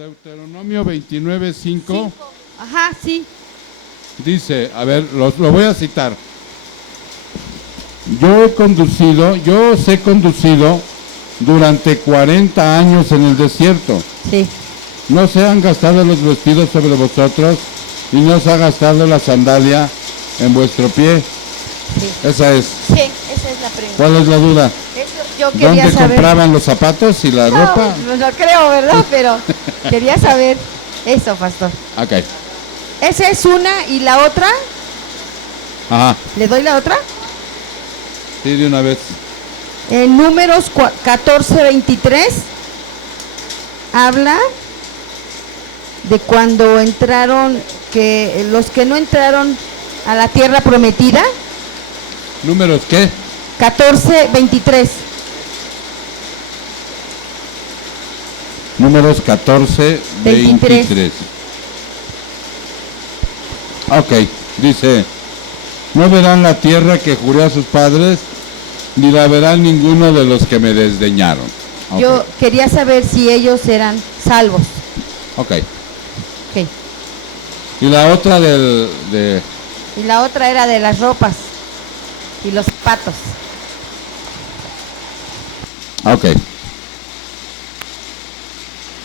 Deuteronomio 29:5 Ajá, sí. dice, a ver, lo voy a citar. Yo os he conducido durante 40 años en el desierto. Sí. No se han gastado los vestidos sobre vosotros y no se ha gastado la sandalia en vuestro pie. Sí. Esa es. Sí, esa es la pregunta. ¿Cuál es la duda? Eso yo quería ¿Dónde saber. compraban los zapatos y la ropa? No lo creo, ¿verdad? Pero quería saber eso, pastor. Ok. Esa es una y la otra. Ajá. ¿Le doy la otra? Sí, de una vez. En Números 14:23 habla de cuando entraron, que los que no entraron a la tierra prometida. ¿Números qué? 14:23. Números 14:23. Ok, dice, no verán la tierra que juré a sus padres, ni la verán ninguno de los que me desdeñaron. Okay. Yo quería saber si ellos eran salvos. Ok. Ok. Y la otra Y la otra era de las ropas y los zapatos. Ok.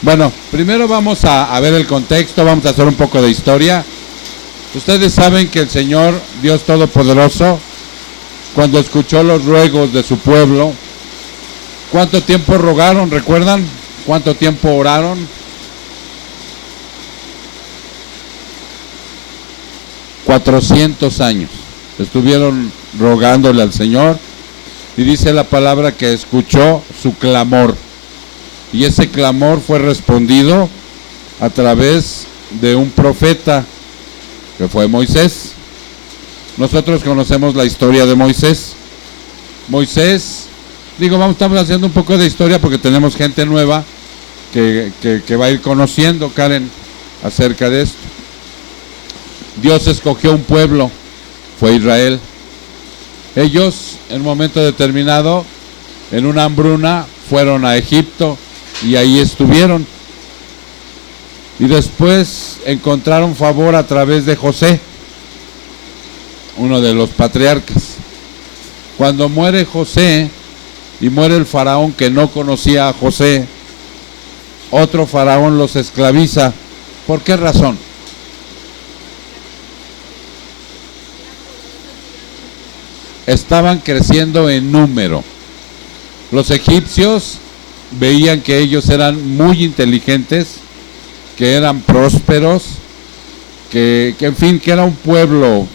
Bueno, primero vamos a ver el contexto, vamos a hacer un poco de historia. Ustedes saben que el Señor, Dios Todopoderoso, cuando escuchó los ruegos de su pueblo, ¿cuánto tiempo rogaron? ¿Recuerdan? ¿Cuánto tiempo oraron? $400 estuvieron rogándole al Señor, y dice la palabra que escuchó su clamor, y ese clamor fue respondido a través de un profeta que fue Moisés. Nosotros conocemos la historia de Moisés. Estamos haciendo un poco de historia porque tenemos gente nueva que va a ir conociendo, Karen, acerca de esto. Dios escogió un pueblo, fue Israel. Ellos, en un momento determinado, en una hambruna, fueron a Egipto y ahí estuvieron. Y después encontraron favor a través de José, uno de los patriarcas. Cuando muere José y muere el faraón que no conocía a José, otro faraón los esclaviza. ¿Por qué razón? Estaban creciendo en número. Los egipcios veían que ellos eran muy inteligentes, que eran prósperos, que en fin, que era un pueblo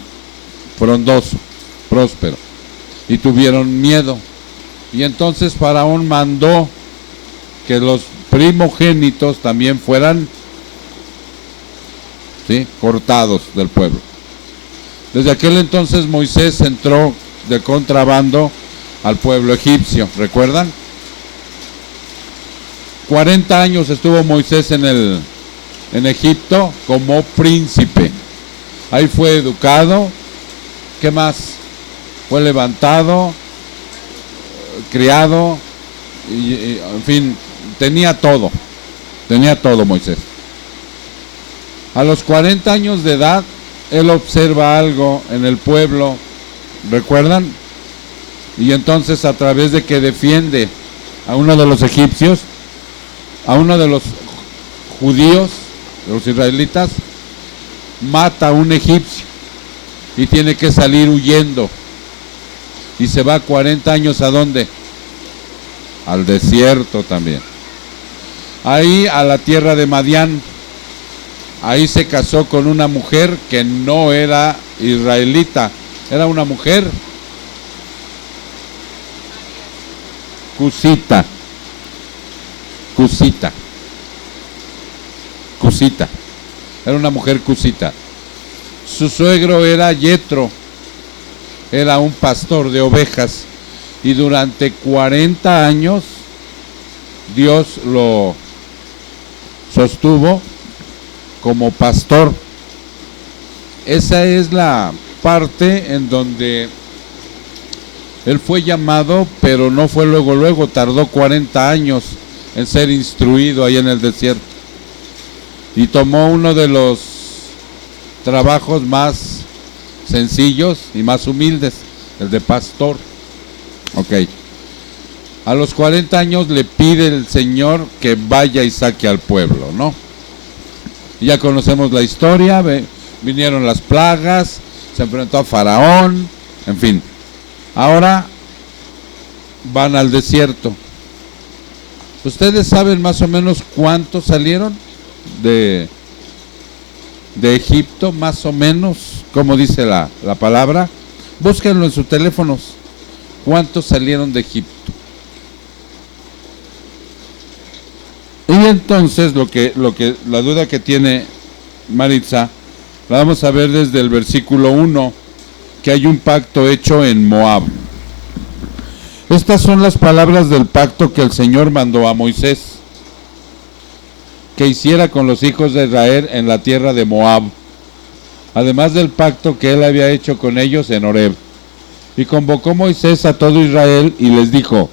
frondoso, próspero, y tuvieron miedo. Y entonces Faraón mandó que los primogénitos también fueran, ¿sí?, cortados del pueblo. Desde aquel entonces Moisés entró de contrabando al pueblo egipcio, ¿recuerdan? 40 años estuvo Moisés en Egipto como príncipe. Ahí fue educado. ¿Qué más? Fue levantado, criado, y en fin, tenía todo Moisés. A los 40 años de edad, él observa algo en el pueblo, ¿recuerdan? Y entonces, a través de que defiende a uno de los egipcios, a uno de los judíos, de los israelitas, mata a un egipcio y tiene que salir huyendo. Y se va 40 años, ¿a dónde? Al desierto también. Ahí a la tierra de Madián. Ahí se casó con una mujer que no era israelita, era una mujer cusita. Era una mujer cusita. Su suegro era Yetro, era un pastor de ovejas, y durante 40 años Dios lo sostuvo como pastor. Esa es la parte en donde él fue llamado, pero no fue luego, tardó 40 años en ser instruido ahí en el desierto. y tomó uno de los trabajos más sencillos y más humildes, el de pastor. Ok. A los 40 años le pide el Señor que vaya y saque al pueblo, ¿no? Ya conocemos la historia, vinieron las plagas, se enfrentó a Faraón, en fin. Ahora van al desierto. ¿Ustedes saben más o menos cuántos salieron de Egipto? Más o menos, como dice la palabra. Búsquenlo en sus teléfonos. ¿Cuántos salieron de Egipto? Y entonces la duda que tiene Maritza, la vamos a ver desde el versículo 1, que hay un pacto hecho en Moab. Estas son las palabras del pacto que el Señor mandó a Moisés que hiciera con los hijos de Israel en la tierra de Moab, además del pacto que él había hecho con ellos en Horeb. Y convocó Moisés a todo Israel y les dijo: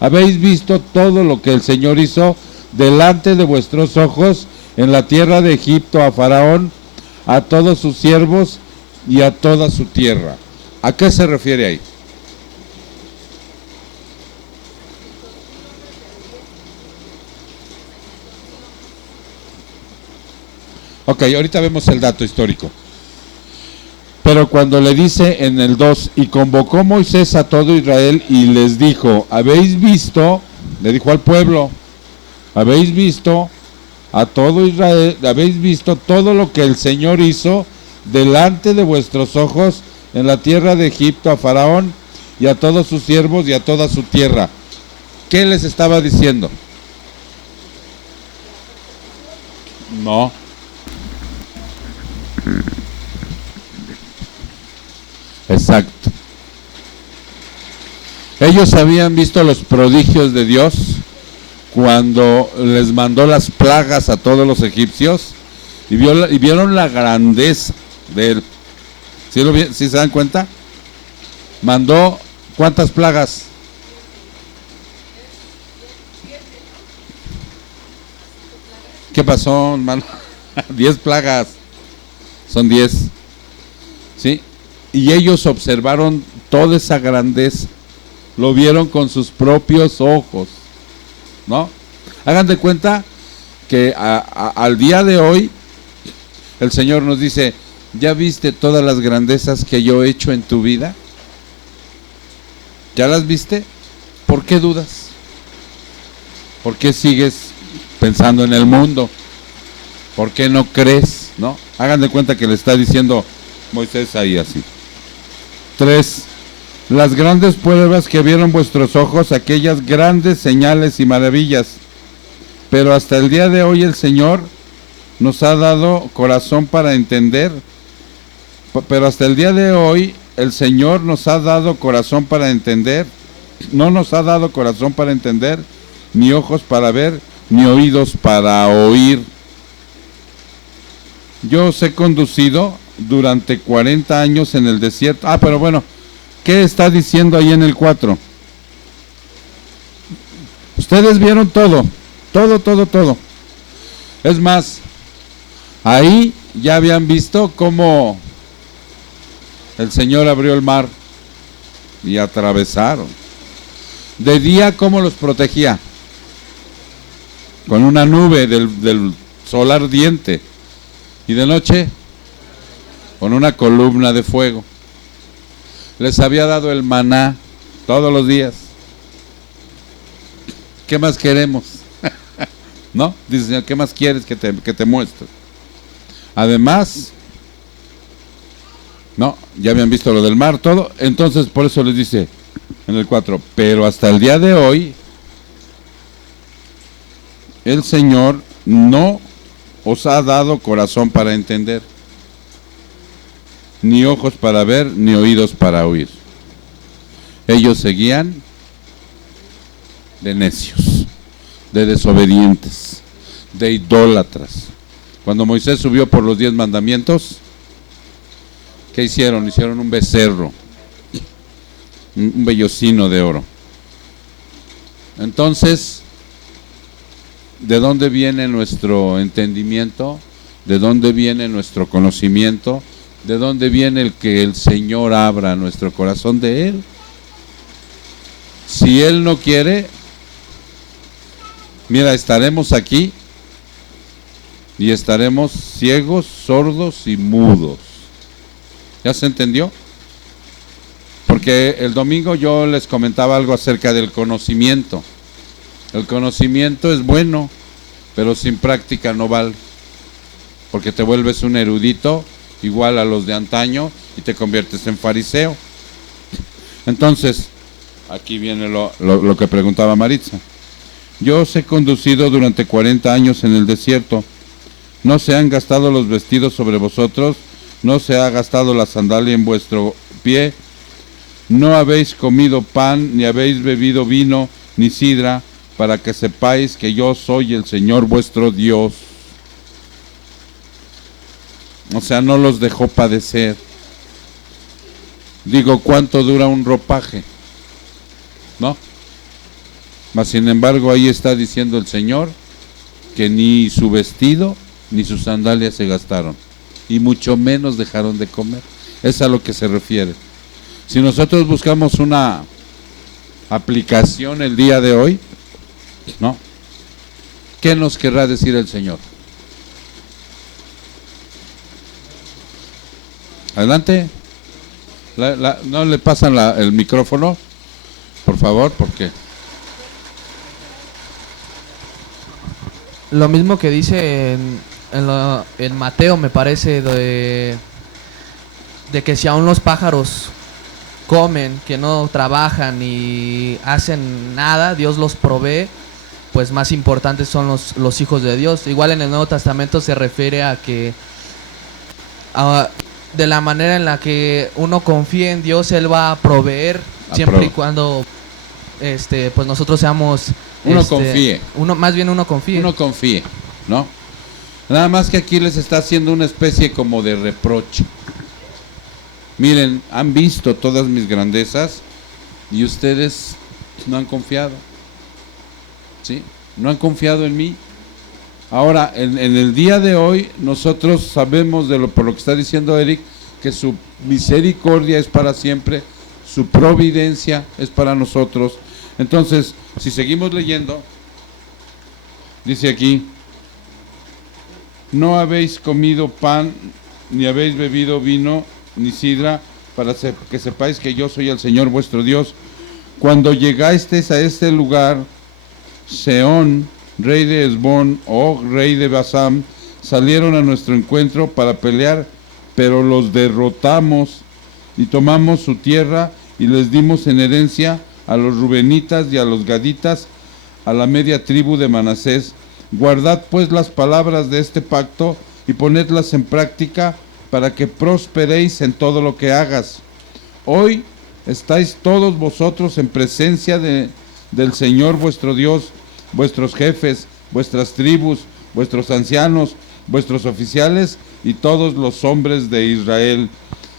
¿habéis visto todo lo que el Señor hizo delante de vuestros ojos en la tierra de Egipto a Faraón, a todos sus siervos y a toda su tierra? ¿A qué se refiere ahí? Ok, ahorita vemos el dato histórico. Pero cuando le dice en el 2, y convocó Moisés a todo Israel y les dijo: ¿habéis visto? Le dijo al pueblo: ¿habéis visto a todo Israel? ¿Habéis visto todo lo que el Señor hizo delante de vuestros ojos en la tierra de Egipto a Faraón y a todos sus siervos y a toda su tierra? ¿Qué les estaba diciendo? No. Exacto. Ellos habían visto los prodigios de Dios cuando les mandó las plagas a todos los egipcios y vieron la grandeza de él. ¿Sí se dan cuenta? Mandó ¿cuántas plagas? ¿Qué pasó, hermano? 10 plagas. Son 10. ¿Sí? Y ellos observaron toda esa grandeza. Lo vieron con sus propios ojos, ¿no? Hagan de cuenta que al día de hoy el Señor nos dice: ¿ya viste todas las grandezas que yo he hecho en tu vida? ¿Ya las viste? ¿Por qué dudas? ¿Por qué sigues pensando en el mundo? ¿Por qué no crees? ¿No? Hagan de cuenta que le está diciendo Moisés ahí así. 3. Las grandes pruebas que vieron vuestros ojos, aquellas grandes señales y maravillas. Pero hasta el día de hoy el Señor nos ha dado corazón para entender. Pero hasta el día de hoy el Señor nos ha dado corazón para entender. No nos ha dado corazón para entender, ni ojos para ver, ni oídos para oír. Yo os he conducido durante 40 años en el desierto. Pero bueno, ¿qué está diciendo ahí en el 4? Ustedes vieron todo. Es más, ahí ya habían visto cómo el Señor abrió el mar y atravesaron. De día, ¿cómo los protegía? Con una nube del sol ardiente. Y de noche, con una columna de fuego. Les había dado el maná todos los días. ¿Qué más queremos? ¿No? Dice: Señor, ¿qué más quieres que te muestre? Además, no, ya habían visto lo del mar, todo. Entonces, por eso les dice en el 4, pero hasta el día de hoy, el Señor no os ha dado corazón para entender, ni ojos para ver, ni oídos para oír. Ellos seguían de necios, de desobedientes, de idólatras. Cuando Moisés subió por los 10 mandamientos, ¿qué hicieron? Hicieron un becerro, un vellocino de oro. Entonces, ¿de dónde viene nuestro entendimiento? ¿De dónde viene nuestro conocimiento? ¿De dónde viene el que el Señor abra nuestro corazón? De Él. Si Él no quiere, mira, estaremos aquí y estaremos ciegos, sordos y mudos. ¿Ya se entendió? Porque el domingo yo les comentaba algo acerca del conocimiento. El conocimiento es bueno, pero sin práctica no vale. Porque te vuelves un erudito igual a los de antaño y te conviertes en fariseo. Entonces, aquí viene lo que preguntaba Maritza. Yo os he conducido durante 40 años en el desierto. No se han gastado los vestidos sobre vosotros, no se ha gastado la sandalia en vuestro pie. No habéis comido pan, ni habéis bebido vino, ni sidra, para que sepáis que yo soy el Señor vuestro Dios. O sea, no los dejó padecer. Digo, ¿cuánto dura un ropaje? ¿No? Mas sin embargo, ahí está diciendo el Señor que ni su vestido ni sus sandalias se gastaron, y mucho menos dejaron de comer. Es a lo que se refiere. Si nosotros buscamos una aplicación el día de hoy, ¿no? ¿Qué nos querrá decir el Señor? Adelante. No le pasan el micrófono, por favor, porque lo mismo que dice en Mateo, me parece, de que si aún los pájaros comen, que no trabajan y hacen nada, Dios los provee, pues más importantes son los hijos de Dios. Igual en el Nuevo Testamento se refiere a que de la manera en la que uno confía en Dios, Él va a proveer siempre y cuando pues nosotros seamos confíe. Uno confíe, ¿no? Nada más que aquí les está haciendo una especie como de reproche. Miren, han visto todas mis grandezas y ustedes no han confiado. ¿Sí? No han confiado en mí. Ahora, en el día de hoy, nosotros sabemos por lo que está diciendo Eric, que su misericordia es para siempre, su providencia es para nosotros. Entonces, si seguimos leyendo, dice aquí: no habéis comido pan, ni habéis bebido vino, ni sidra, para que sepáis que yo soy el Señor vuestro Dios. Cuando llegasteis a este lugar, Seón, rey de Hesbón, Og, rey de Basán, salieron a nuestro encuentro para pelear, pero los derrotamos y tomamos su tierra y les dimos en herencia a los rubenitas y a los gaditas, a la media tribu de Manasés. Guardad pues las palabras de este pacto y ponedlas en práctica, para que prosperéis en todo lo que hagas. Hoy estáis todos vosotros en presencia del Señor vuestro Dios, vuestros jefes, vuestras tribus, vuestros ancianos, vuestros oficiales y todos los hombres de Israel,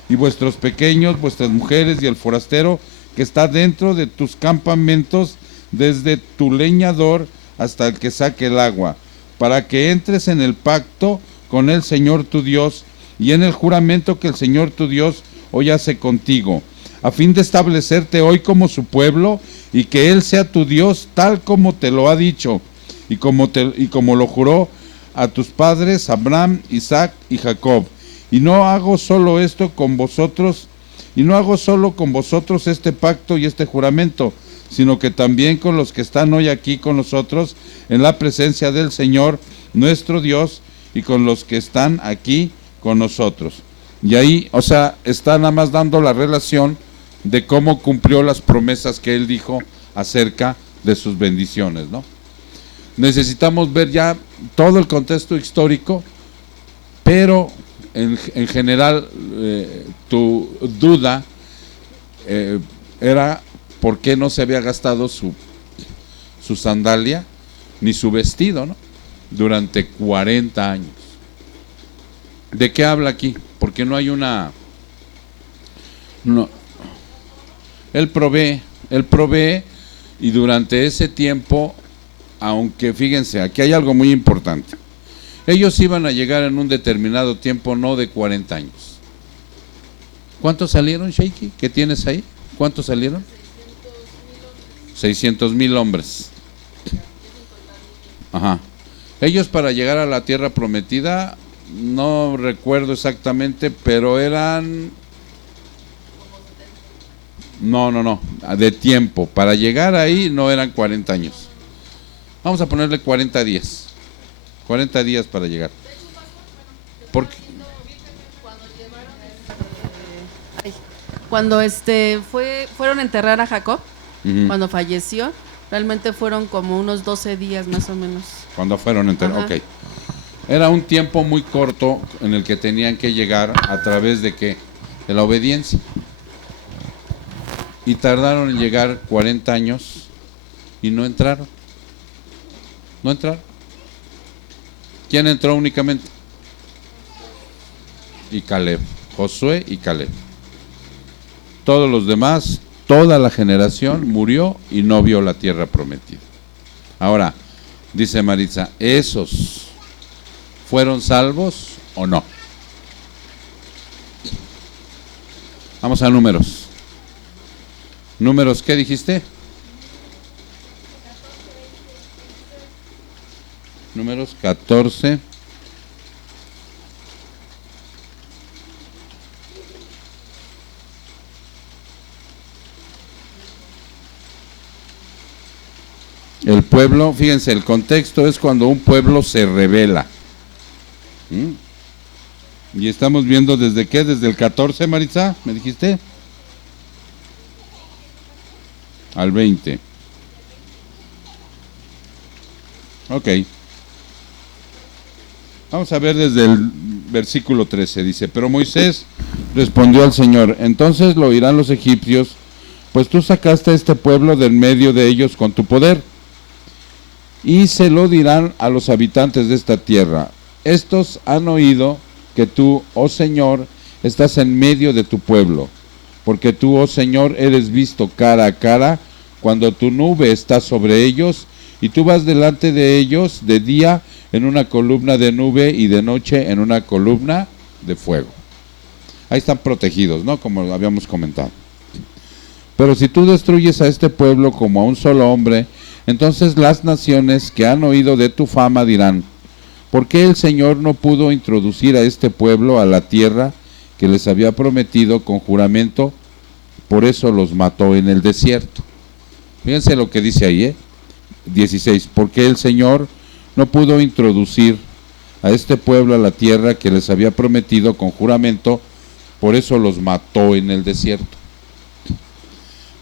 y vuestros pequeños, vuestras mujeres y el forastero que está dentro de tus campamentos, desde tu leñador hasta el que saque el agua, para que entres en el pacto con el Señor tu Dios y en el juramento que el Señor tu Dios hoy hace contigo, a fin de establecerte hoy como su pueblo, y que Él sea tu Dios tal como te lo ha dicho, y como lo juró a tus padres Abraham, Isaac y Jacob. Y no hago solo con vosotros este pacto y este juramento, sino que también con los que están hoy aquí con nosotros en la presencia del Señor nuestro Dios, y con los que están aquí con nosotros. Y ahí, o sea, está nada más dando la relación de cómo cumplió las promesas que Él dijo acerca de sus bendiciones, ¿no? Necesitamos ver ya todo el contexto histórico, pero en general tu duda era por qué no se había gastado su sandalia ni su vestido, ¿no? Durante 40 años. ¿De qué habla aquí? Porque no hay una... No. Él provee, y durante ese tiempo aunque fíjense, aquí hay algo muy importante. Ellos iban a llegar en un determinado tiempo, no de 40 años. ¿Cuántos salieron, Sheikhi? ¿Qué tienes ahí? ¿Cuántos salieron? 600,000 hombres. Ajá. Ellos para llegar a la tierra prometida, no recuerdo exactamente, pero eran... No, de tiempo. Para llegar ahí no eran 40 años. Vamos a ponerle 40 días. 40 días para llegar. Porque Cuando fueron a enterrar a Jacob, cuando falleció, realmente fueron como unos 12 días más o menos. Cuando fueron a enterrar, ok. Era un tiempo muy corto en el que tenían que llegar a través de ¿qué? De la obediencia. Y tardaron en llegar 40 años y no entraron. No entraron. ¿Quién entró únicamente? Y Caleb, Josué y Caleb. Todos los demás, toda la generación murió y no vio la tierra prometida. Ahora, dice Maritza, ¿esos fueron salvos o no? Vamos a números. ¿Números qué dijiste? Números 14. El pueblo, fíjense, el contexto es cuando un pueblo se rebela. Y estamos viendo desde qué, desde el 14, Maritza, ¿me dijiste? Al 20. Ok. Vamos a ver desde el versículo 13, dice, pero Moisés respondió al Señor, entonces lo oirán los egipcios, pues tú sacaste a este pueblo del medio de ellos con tu poder, y se lo dirán a los habitantes de esta tierra, estos han oído que tú, oh Señor, estás en medio de tu pueblo, porque tú, oh Señor, eres visto cara a cara, cuando tu nube está sobre ellos, y tú vas delante de ellos de día en una columna de nube y de noche en una columna de fuego. Ahí están protegidos, ¿no? Como habíamos comentado. Pero si tú destruyes a este pueblo como a un solo hombre, entonces las naciones que han oído de tu fama dirán, ¿por qué el Señor no pudo introducir a este pueblo a la tierra que les había prometido con juramento? Por eso los mató en el desierto. Fíjense lo que dice ahí, 16, porque el Señor no pudo introducir a este pueblo a la tierra que les había prometido con juramento, por eso los mató en el desierto.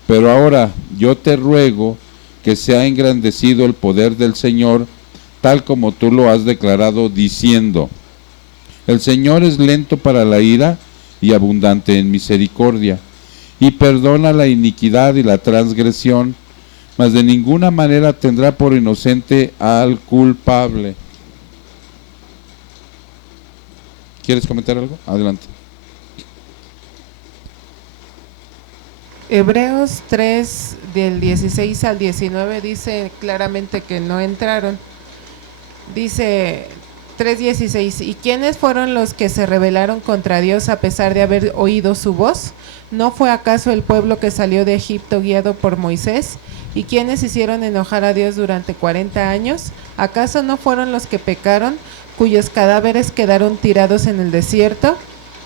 Pero ahora yo te ruego que sea engrandecido el poder del Señor, tal como tú lo has declarado, diciendo, el Señor es lento para la ira y abundante en misericordia, y perdona la iniquidad y la transgresión, mas de ninguna manera tendrá por inocente al culpable. ¿Quieres comentar algo? Adelante. Hebreos 3, del 16 al 19, dice claramente que no entraron. Dice 3:16, ¿y quiénes fueron los que se rebelaron contra Dios a pesar de haber oído su voz? ¿No fue acaso el pueblo que salió de Egipto guiado por Moisés? ¿Y quiénes hicieron enojar a Dios durante 40 años? ¿Acaso no fueron los que pecaron, cuyos cadáveres quedaron tirados en el desierto?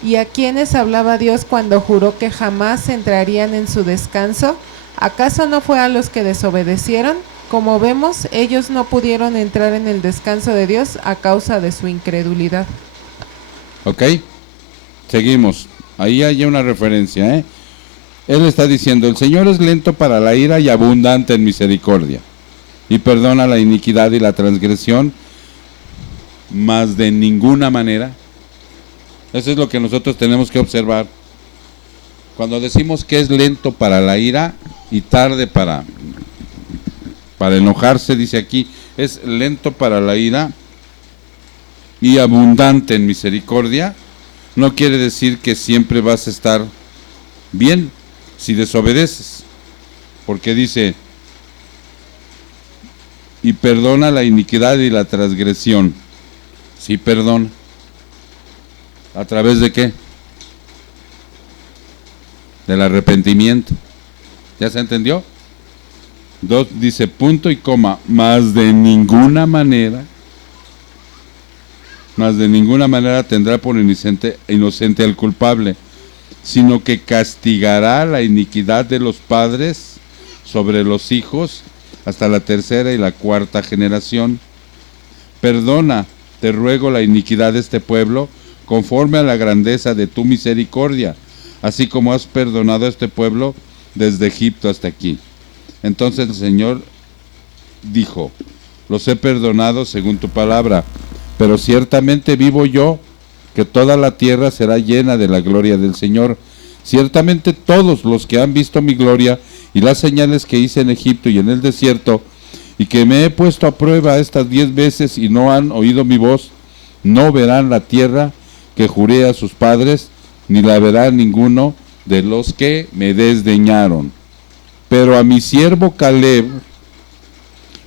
¿Y a quiénes hablaba Dios cuando juró que jamás entrarían en su descanso? ¿Acaso no fue a los que desobedecieron? Como vemos, ellos no pudieron entrar en el descanso de Dios a causa de su incredulidad. Ok, seguimos. Ahí hay una referencia, Él está diciendo, el Señor es lento para la ira y abundante en misericordia, y perdona la iniquidad y la transgresión, mas de ninguna manera. Eso es lo que nosotros tenemos que observar. Cuando decimos que es lento para la ira y tarde para enojarse, dice aquí, es lento para la ira y abundante en misericordia, no quiere decir que siempre vas a estar bien si desobedeces, porque dice, y perdona la iniquidad y la transgresión. Sí perdona. ¿A través de qué? Del arrepentimiento. ¿Ya se entendió? 2 dice punto y coma, más de ninguna manera tendrá por inocente al culpable, sino que castigará la iniquidad de los padres sobre los hijos hasta la tercera y la cuarta generación. Perdona, te ruego, la iniquidad de este pueblo, conforme a la grandeza de tu misericordia, así como has perdonado a este pueblo desde Egipto hasta aquí. Entonces el Señor dijo, los he perdonado según tu palabra, pero ciertamente vivo yo, que toda la tierra será llena de la gloria del Señor. Ciertamente todos los que han visto mi gloria y las señales que hice en Egipto y en el desierto, y que me he puesto a prueba estas 10 veces y no han oído mi voz, no verán la tierra que juré a sus padres, ni la verá ninguno de los que me desdeñaron. Pero a mi siervo Caleb,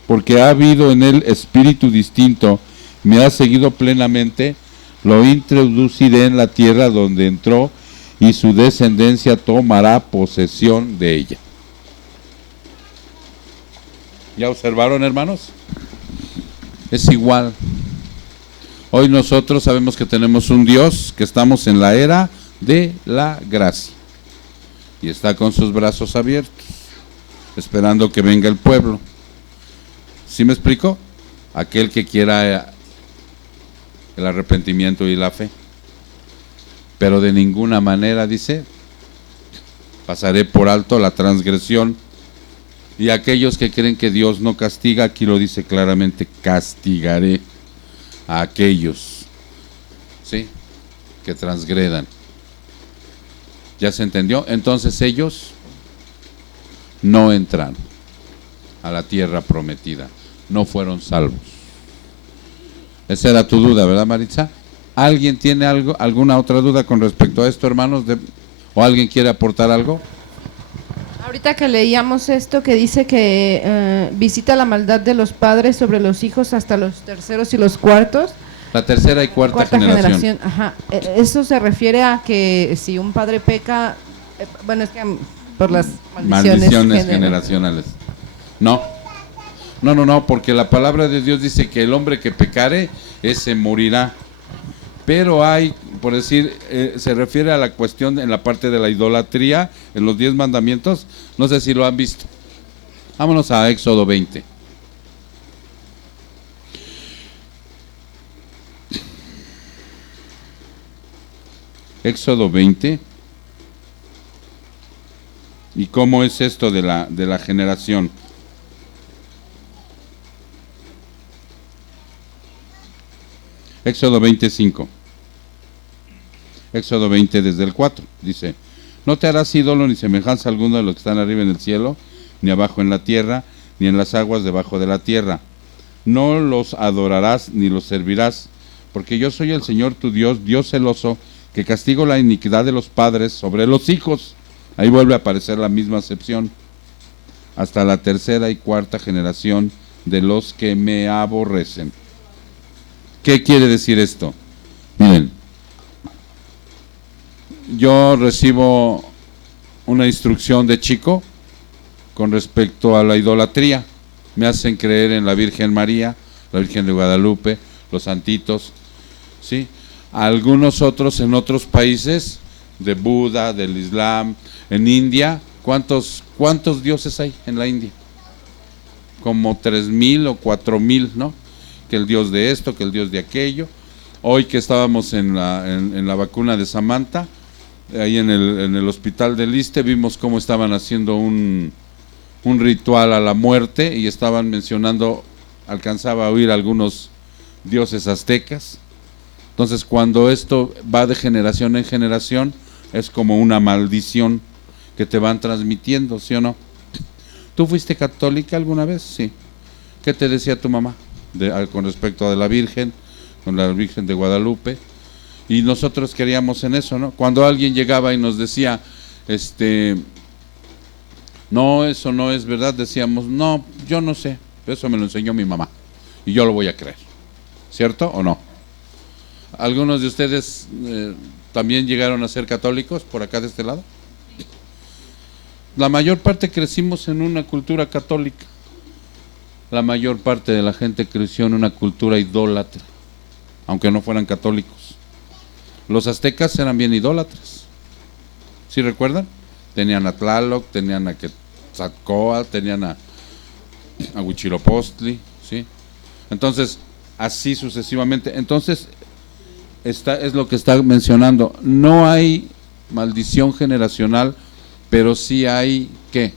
porque ha habido en él espíritu distinto, me ha seguido plenamente, lo introduciré en la tierra donde entró, y su descendencia tomará posesión de ella. ¿Ya observaron, hermanos? Es igual. Hoy nosotros sabemos que tenemos un Dios, que estamos en la era de la gracia, y está con sus brazos abiertos, esperando que venga el pueblo. ¿Sí me explico? Aquel que quiera el arrepentimiento y la fe. Pero de ninguna manera, dice, pasaré por alto la transgresión. Y aquellos que creen que Dios no castiga, aquí lo dice claramente, castigaré a aquellos, ¿sí?, que transgredan. ¿Ya se entendió? Entonces ellos no entran a la tierra prometida, no fueron salvos. Esa era tu duda, ¿verdad, Maritza? ¿Alguien tiene alguna otra duda con respecto a esto, hermanos? ¿O alguien quiere aportar algo? Ahorita que leíamos esto que dice que visita la maldad de los padres sobre los hijos hasta los terceros y los cuartos. La tercera y cuarta generación. Ajá. Eso se refiere a que si un padre peca, bueno, es que por las maldiciones generacionales. No, porque la palabra de Dios dice que el hombre que pecare, ese morirá. Pero hay, por decir, se refiere a la cuestión en la parte de la idolatría, en los 10 mandamientos, no sé si lo han visto. Vámonos a Éxodo 20. Éxodo 20. ¿Y cómo es esto de la generación? Éxodo 25. Éxodo 20 desde el 4. Dice, no te harás ídolo ni semejanza alguna de los que están arriba en el cielo, ni abajo en la tierra, ni en las aguas debajo de la tierra. No los adorarás ni los servirás, porque yo soy el Señor tu Dios, Dios celoso, que castigo la iniquidad de los padres sobre los hijos. Ahí vuelve a aparecer la misma acepción. Hasta la tercera y cuarta generación de los que me aborrecen. ¿Qué quiere decir esto? Miren, yo recibo una instrucción de chico con respecto a la idolatría. Me hacen creer en la Virgen María, la Virgen de Guadalupe, los santitos, ¿sí? Algunos otros en otros países, de Buda, del Islam, en India, ¿cuántos dioses hay en la India? Como 3,000 o 4,000, ¿no? Que el dios de esto, que el dios de aquello. Hoy que estábamos en la vacuna de Samantha, ahí en el hospital del Iste, vimos cómo estaban haciendo un ritual a la muerte y estaban mencionando, alcanzaba a oír algunos dioses aztecas. Entonces, cuando esto va de generación en generación, es como una maldición que te van transmitiendo, ¿sí o no? ¿Tú fuiste católica alguna vez? Sí. ¿Qué te decía tu mamá con respecto a la Virgen, con la Virgen de Guadalupe? Y nosotros queríamos en eso, ¿no? Cuando alguien llegaba y nos decía, no, eso no es verdad, decíamos, no, yo no sé, Eso me lo enseñó mi mamá y yo lo voy a creer. ¿Cierto o no? ¿Algunos de ustedes también llegaron a ser católicos por acá de este lado? La mayor parte crecimos en una cultura católica. La mayor parte de la gente creció en una cultura idólatra, aunque no fueran católicos. Los aztecas eran bien idólatras. ¿Sí recuerdan? Tenían a Tlaloc, tenían a Quetzalcóatl, tenían a Huitzilopochtli, ¿sí? Entonces, así sucesivamente. Entonces, es lo que está mencionando. No hay maldición generacional, pero sí hay, ¿qué?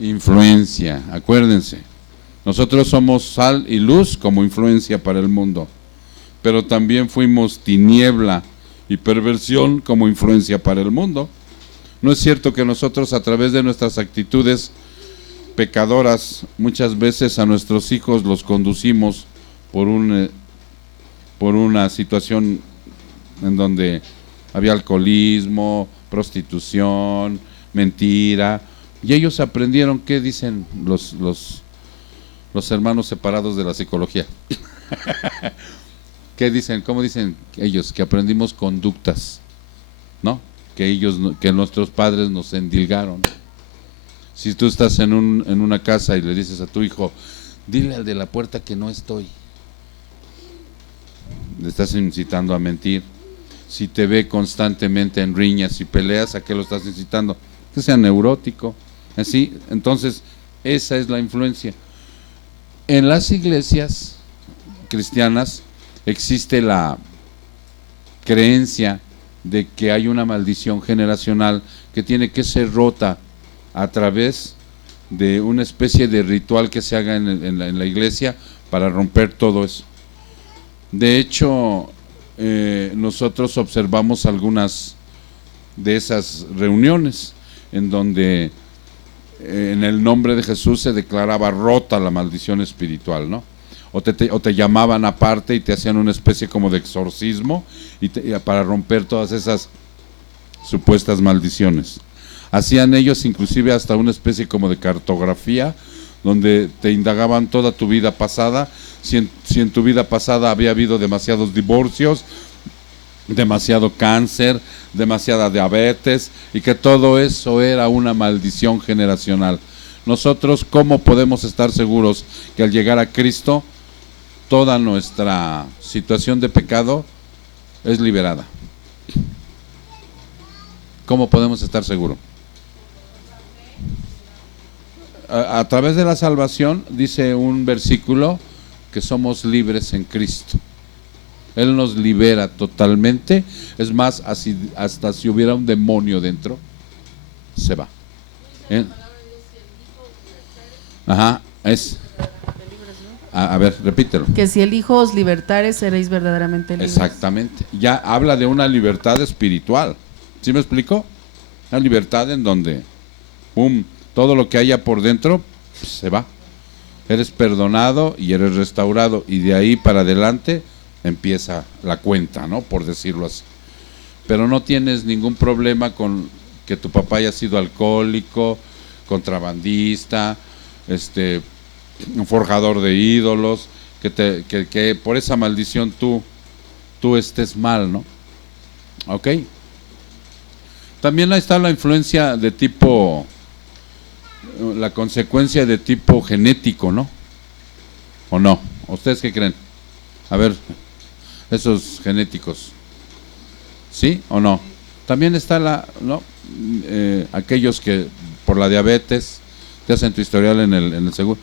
Influencia, acuérdense. Nosotros somos sal y luz como influencia para el mundo, pero también fuimos tiniebla y perversión como influencia para el mundo. ¿No es cierto que nosotros a través de nuestras actitudes pecadoras muchas veces a nuestros hijos los conducimos por una situación en donde había alcoholismo, prostitución, mentira, y ellos aprendieron? ¿Qué dicen los hermanos separados de la psicología? ¿Qué dicen? ¿Cómo dicen ellos? Que aprendimos conductas, ¿no? Que nuestros padres nos endilgaron. Si tú estás en una casa y le dices a tu hijo, dile al de la puerta que no estoy, le estás incitando a mentir. Si te ve constantemente en riñas y peleas, ¿a qué lo estás incitando? Que sea neurótico. Así, entonces, esa es la influencia. En las iglesias cristianas existe la creencia de que hay una maldición generacional que tiene que ser rota a través de una especie de ritual que se haga en la iglesia para romper todo eso. De hecho, nosotros observamos algunas de esas reuniones en donde en el nombre de Jesús se declaraba rota la maldición espiritual, ¿no? O te llamaban aparte y te hacían una especie como de exorcismo para romper todas esas supuestas maldiciones. Hacían ellos inclusive hasta una especie como de cartografía donde te indagaban toda tu vida pasada, si en tu vida pasada había habido demasiados divorcios, demasiado cáncer, demasiada diabetes, y que todo eso era una maldición generacional. Nosotros, ¿cómo podemos estar seguros que al llegar a Cristo toda nuestra situación de pecado es liberada? ¿Cómo podemos estar seguros? A través de la salvación, dice un versículo, que somos libres en Cristo. Él nos libera totalmente. Es más, hasta si hubiera un demonio dentro, se va. Ajá, es. A ver, repítelo. Que si el Hijo os libertare, seréis verdaderamente libres. Exactamente. Ya habla de una libertad espiritual. ¿Sí me explico? Una libertad en donde, todo lo que haya por dentro, pues, se va. Eres perdonado y eres restaurado, y de ahí para adelante empieza la cuenta, ¿no? Por decirlo así. Pero no tienes ningún problema con que tu papá haya sido alcohólico, contrabandista, un forjador de ídolos, que por esa maldición tú estés mal, ¿no? ¿Ok? También ahí está la influencia de tipo, la consecuencia de tipo genético, ¿no? ¿O no? ¿Ustedes qué creen? A ver, esos genéticos, ¿sí o no? También está aquellos que por la diabetes te hacen tu historial en el seguro.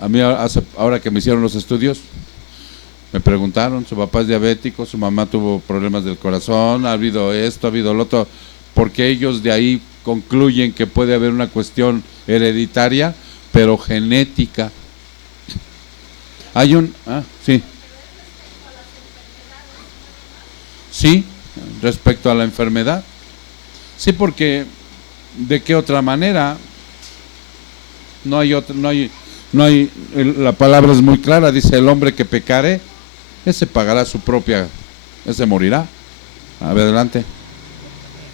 A mí ahora que me hicieron los estudios, me preguntaron, su papá es diabético, su mamá tuvo problemas del corazón, ha habido esto, ha habido lo otro, porque ellos de ahí concluyen que puede haber una cuestión hereditaria, pero genética. Hay sí. Sí, respecto a la enfermedad. Sí, porque ¿de qué otra manera? No hay, la palabra es muy clara, dice: el hombre que pecare, ese pagará ese morirá. A ver, adelante.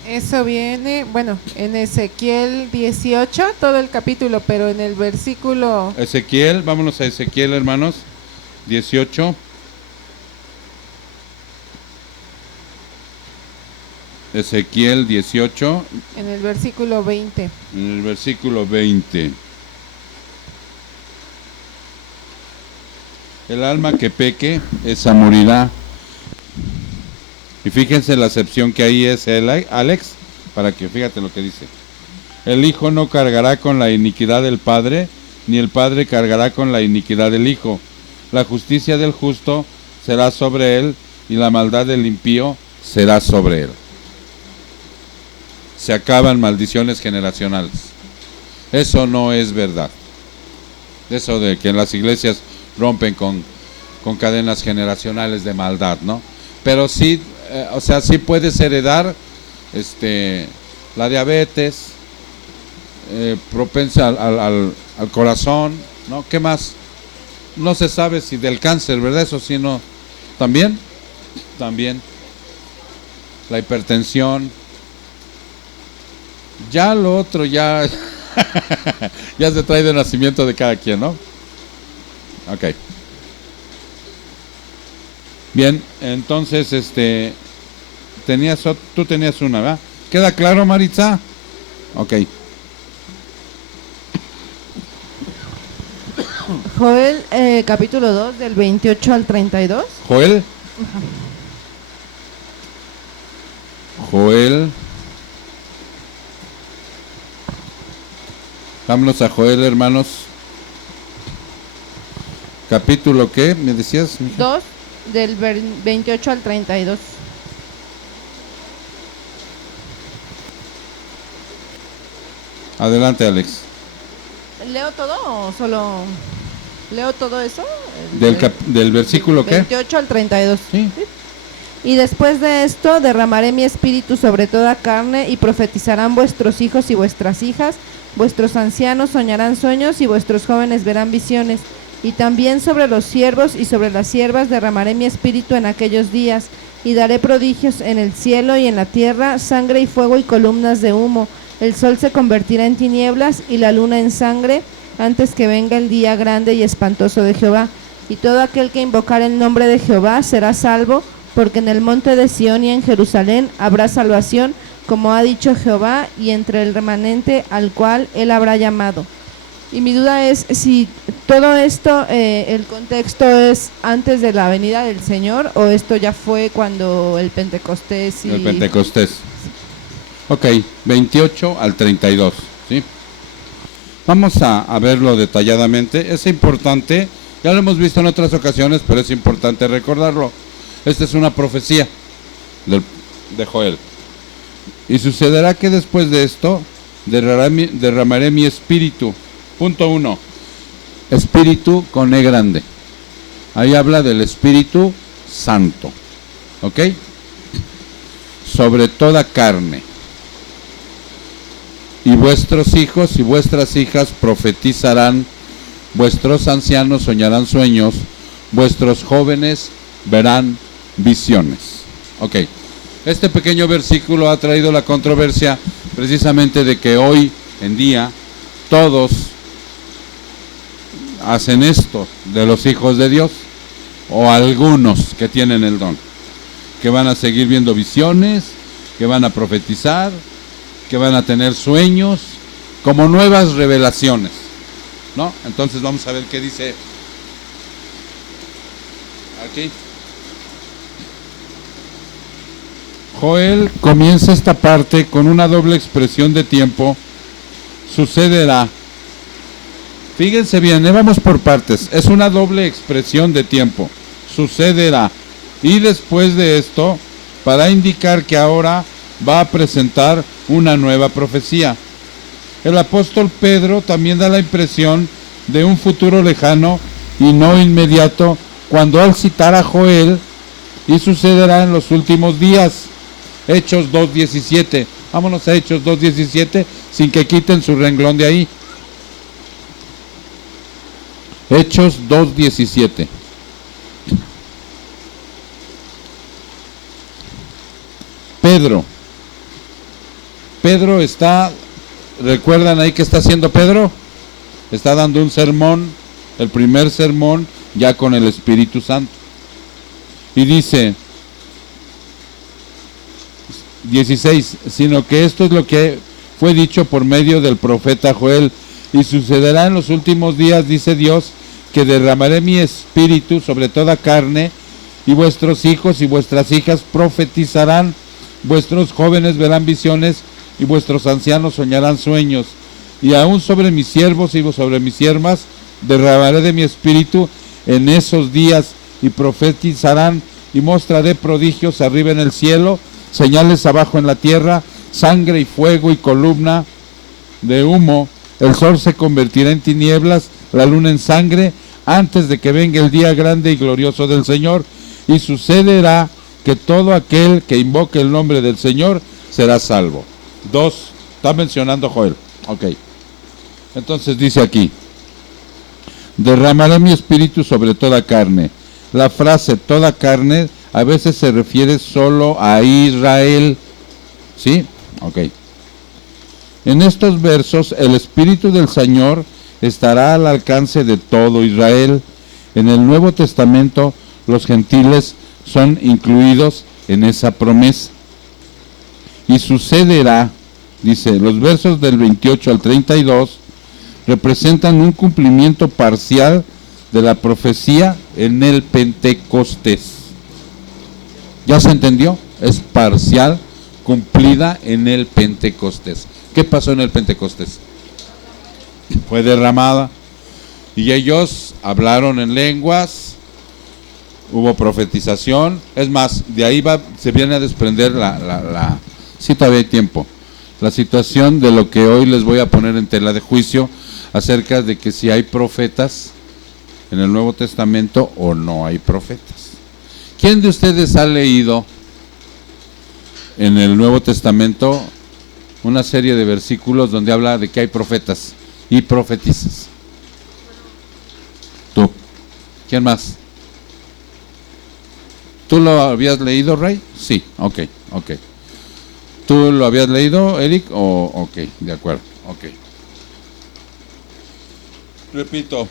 Eso viene, bueno, en Ezequiel 18, todo el capítulo, pero en el versículo... Ezequiel, vámonos a Ezequiel, hermanos, 18. Ezequiel 18, En el versículo 20. en el versículo 20. El alma que peque, esa morirá. Y fíjense la acepción que ahí es, Alex, para que fíjate lo que dice. El hijo no cargará con la iniquidad del padre, ni el padre cargará con la iniquidad del hijo. La justicia del justo será sobre él, y la maldad del impío será sobre él. Se acaban maldiciones generacionales. Eso no es verdad. Eso de que en las iglesias rompen con cadenas generacionales de maldad, ¿no? Pero sí, o sea, sí puedes heredar la diabetes, propensa al corazón, ¿no? ¿Qué más? No se sabe si del cáncer, ¿verdad? Eso sí, no. ¿También? También. La hipertensión. Ya lo otro, ya ya se trae de nacimiento de cada quien, ¿no? Ok. Bien, entonces, tú tenías una, ¿verdad? ¿Queda claro, Maritza? Ok. Joel, capítulo 2, del 28 al 32. Joel. Joel. Vámonos a Joel, hermanos. Capítulo, ¿qué? ¿Me decías, mija? 2, del 28 al 32. Adelante, Alex. ¿Leo todo o solo leo todo eso? Del versículo, ¿qué? 28 al 32. Sí. Y después de esto derramaré mi espíritu sobre toda carne, y profetizarán vuestros hijos y vuestras hijas, vuestros ancianos soñarán sueños, y vuestros jóvenes verán visiones. Y también sobre los siervos y sobre las siervas derramaré mi espíritu en aquellos días, y daré prodigios en el cielo y en la tierra, sangre y fuego y columnas de humo. El sol se convertirá en tinieblas y la luna en sangre, antes que venga el día grande y espantoso de Jehová. Y todo aquel que invocar el nombre de Jehová será salvo, porque en el monte de Sión y en Jerusalén habrá salvación, como ha dicho Jehová, y entre el remanente al cual él habrá llamado. Y mi duda es si todo esto, el contexto es antes de la venida del Señor, o esto ya fue cuando el Pentecostés y... El Pentecostés. Ok, 28 al 32, ¿sí? Vamos a verlo detalladamente. Es importante, ya lo hemos visto en otras ocasiones, pero es importante recordarlo. Esta es una profecía de Joel. Y sucederá que después de esto derramaré mi espíritu. Punto 1. Espíritu con E grande. Ahí habla del Espíritu Santo. ¿Ok? Sobre toda carne. Y vuestros hijos y vuestras hijas profetizarán, vuestros ancianos soñarán sueños, vuestros jóvenes verán visiones. Ok. Este pequeño versículo ha traído la controversia precisamente de que hoy en día todos hacen esto de los hijos de Dios, o algunos que tienen el don, que van a seguir viendo visiones, que van a profetizar, que van a tener sueños, como nuevas revelaciones, ¿no? Entonces vamos a ver qué dice aquí. Joel comienza esta parte con una doble expresión de tiempo. Sucederá. Fíjense bien, vamos por partes. Es una doble expresión de tiempo. Sucederá. Y después de esto, para indicar que ahora va a presentar una nueva profecía. El apóstol Pedro también da la impresión de un futuro lejano y no inmediato, cuando al citar a Joel, y sucederá en los últimos días. Hechos 2:17. Vámonos a Hechos 2:17 sin que quiten su renglón de ahí. Hechos 2:17. Pedro, Pedro está, ¿recuerdan ahí qué está haciendo Pedro? Está dando un sermón, el primer sermón, ya con el Espíritu Santo. Y dice, 16, sino que esto es lo que fue dicho por medio del profeta Joel, y sucederá en los últimos días, dice Dios, que derramaré mi espíritu sobre toda carne, y vuestros hijos y vuestras hijas profetizarán, vuestros jóvenes verán visiones, y vuestros ancianos soñarán sueños, y aún sobre mis siervos y sobre mis siervas derramaré de mi espíritu en esos días, y profetizarán, y mostraré prodigios arriba en el cielo, señales abajo en la tierra, sangre y fuego y columna de humo. El sol se convertirá en tinieblas, la luna en sangre, antes de que venga el día grande y glorioso del Señor. Y sucederá que todo aquel que invoque el nombre del Señor será salvo. 2, está mencionando Joel. Ok. Entonces dice aquí, derramaré mi espíritu sobre toda carne. La frase toda carne a veces se refiere solo a Israel. ¿Sí? Ok. En estos versos, el Espíritu del Señor estará al alcance de todo Israel. En el Nuevo Testamento, los gentiles son incluidos en esa promesa. Y sucederá, dice, los versos del 28 al 32 representan un cumplimiento parcial de la profecía en el Pentecostés. ¿Ya se entendió? Es parcial, cumplida en el Pentecostés. ¿Qué pasó en el Pentecostés? Fue derramada y ellos hablaron en lenguas, hubo profetización. Es más, de ahí se viene a desprender sí, todavía hay tiempo, la situación de lo que hoy les voy a poner en tela de juicio acerca de que si hay profetas en el Nuevo Testamento o no hay profetas. ¿Quién de ustedes ha leído en el Nuevo Testamento una serie de versículos donde habla de que hay profetas y profetizas? Tú. ¿Quién más? ¿Tú lo habías leído, Rey? Sí, ok. ¿Tú lo habías leído, Eric? Ok, de acuerdo, ok. Repito,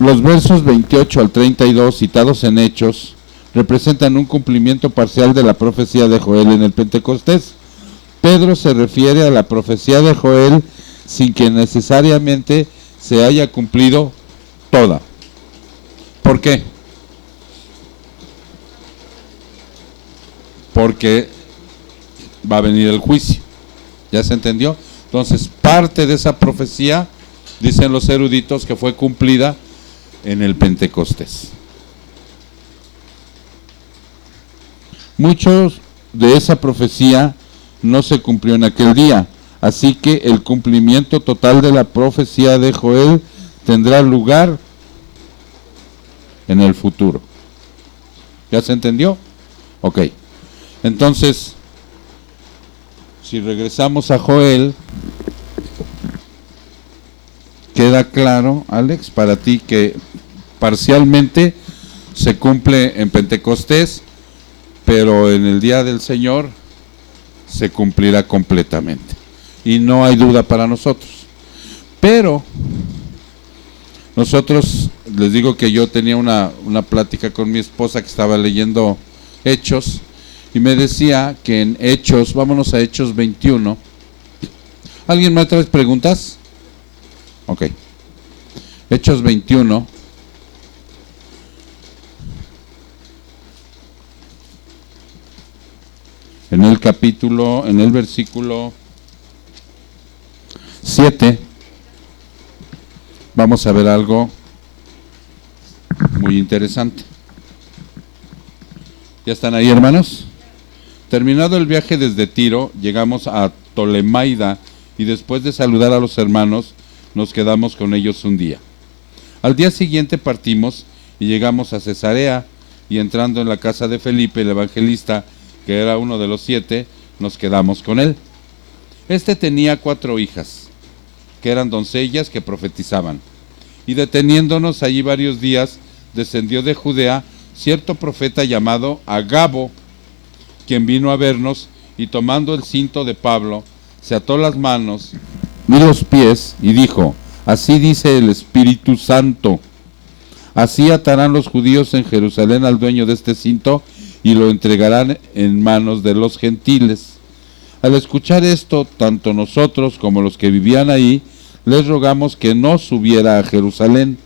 los versos 28 al 32 citados en Hechos representan un cumplimiento parcial de la profecía de Joel en el Pentecostés. Pedro se refiere a la profecía de Joel sin que necesariamente se haya cumplido toda. ¿Por qué? Porque va a venir el juicio. ¿Ya se entendió? Entonces, parte de esa profecía, dicen los eruditos, que fue cumplida en el Pentecostés. Muchos de esa profecía no se cumplió en aquel día, así que el cumplimiento total de la profecía de Joel tendrá lugar en el futuro. ¿Ya se entendió? Ok. Entonces, si regresamos a Joel, queda claro, Alex, para ti que parcialmente se cumple en Pentecostés, pero en el día del Señor se cumplirá completamente. Y no hay duda para nosotros. Pero nosotros, les digo que yo tenía una plática con mi esposa que estaba leyendo Hechos, y me decía que en Hechos, vámonos a Hechos 21. ¿Alguien más trae preguntas? Ok. Hechos 21. En el versículo 7, vamos a ver algo muy interesante. ¿Ya están ahí, hermanos? Terminado el viaje desde Tiro, llegamos a Tolemaida y después de saludar a los hermanos, nos quedamos con ellos un día. Al día siguiente partimos y llegamos a Cesarea, y entrando en la casa de Felipe, el evangelista, que era uno de los 7, nos quedamos con él. Este tenía 4 hijas, que eran doncellas que profetizaban. Y deteniéndonos allí varios días, descendió de Judea cierto profeta llamado Agabo, quien vino a vernos y tomando el cinto de Pablo, se ató las manos y los pies y dijo: así dice el Espíritu Santo, así atarán los judíos en Jerusalén al dueño de este cinto y lo entregarán en manos de los gentiles. Al escuchar esto, tanto nosotros como los que vivían ahí, les rogamos que no subiera a Jerusalén.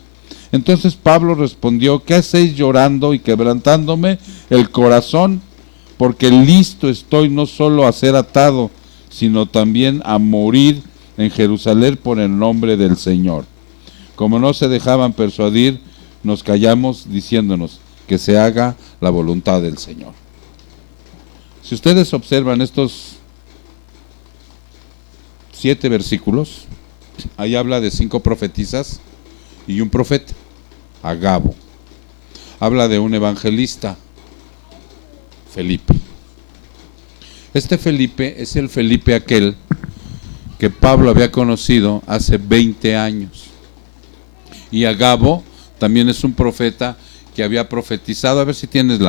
Entonces Pablo respondió: ¿qué hacéis llorando y quebrantándome el corazón? Porque listo estoy no solo a ser atado, sino también a morir en Jerusalén por el nombre del Señor. Como no se dejaban persuadir, nos callamos diciéndonos: que se haga la voluntad del Señor. Si ustedes observan estos 7 versículos, ahí habla de 5 profetisas y un profeta, Agabo. Habla de un evangelista, Felipe. Este Felipe es el Felipe aquel que Pablo había conocido hace 20 años. Y Agabo también es un profeta que había profetizado. A ver si tienes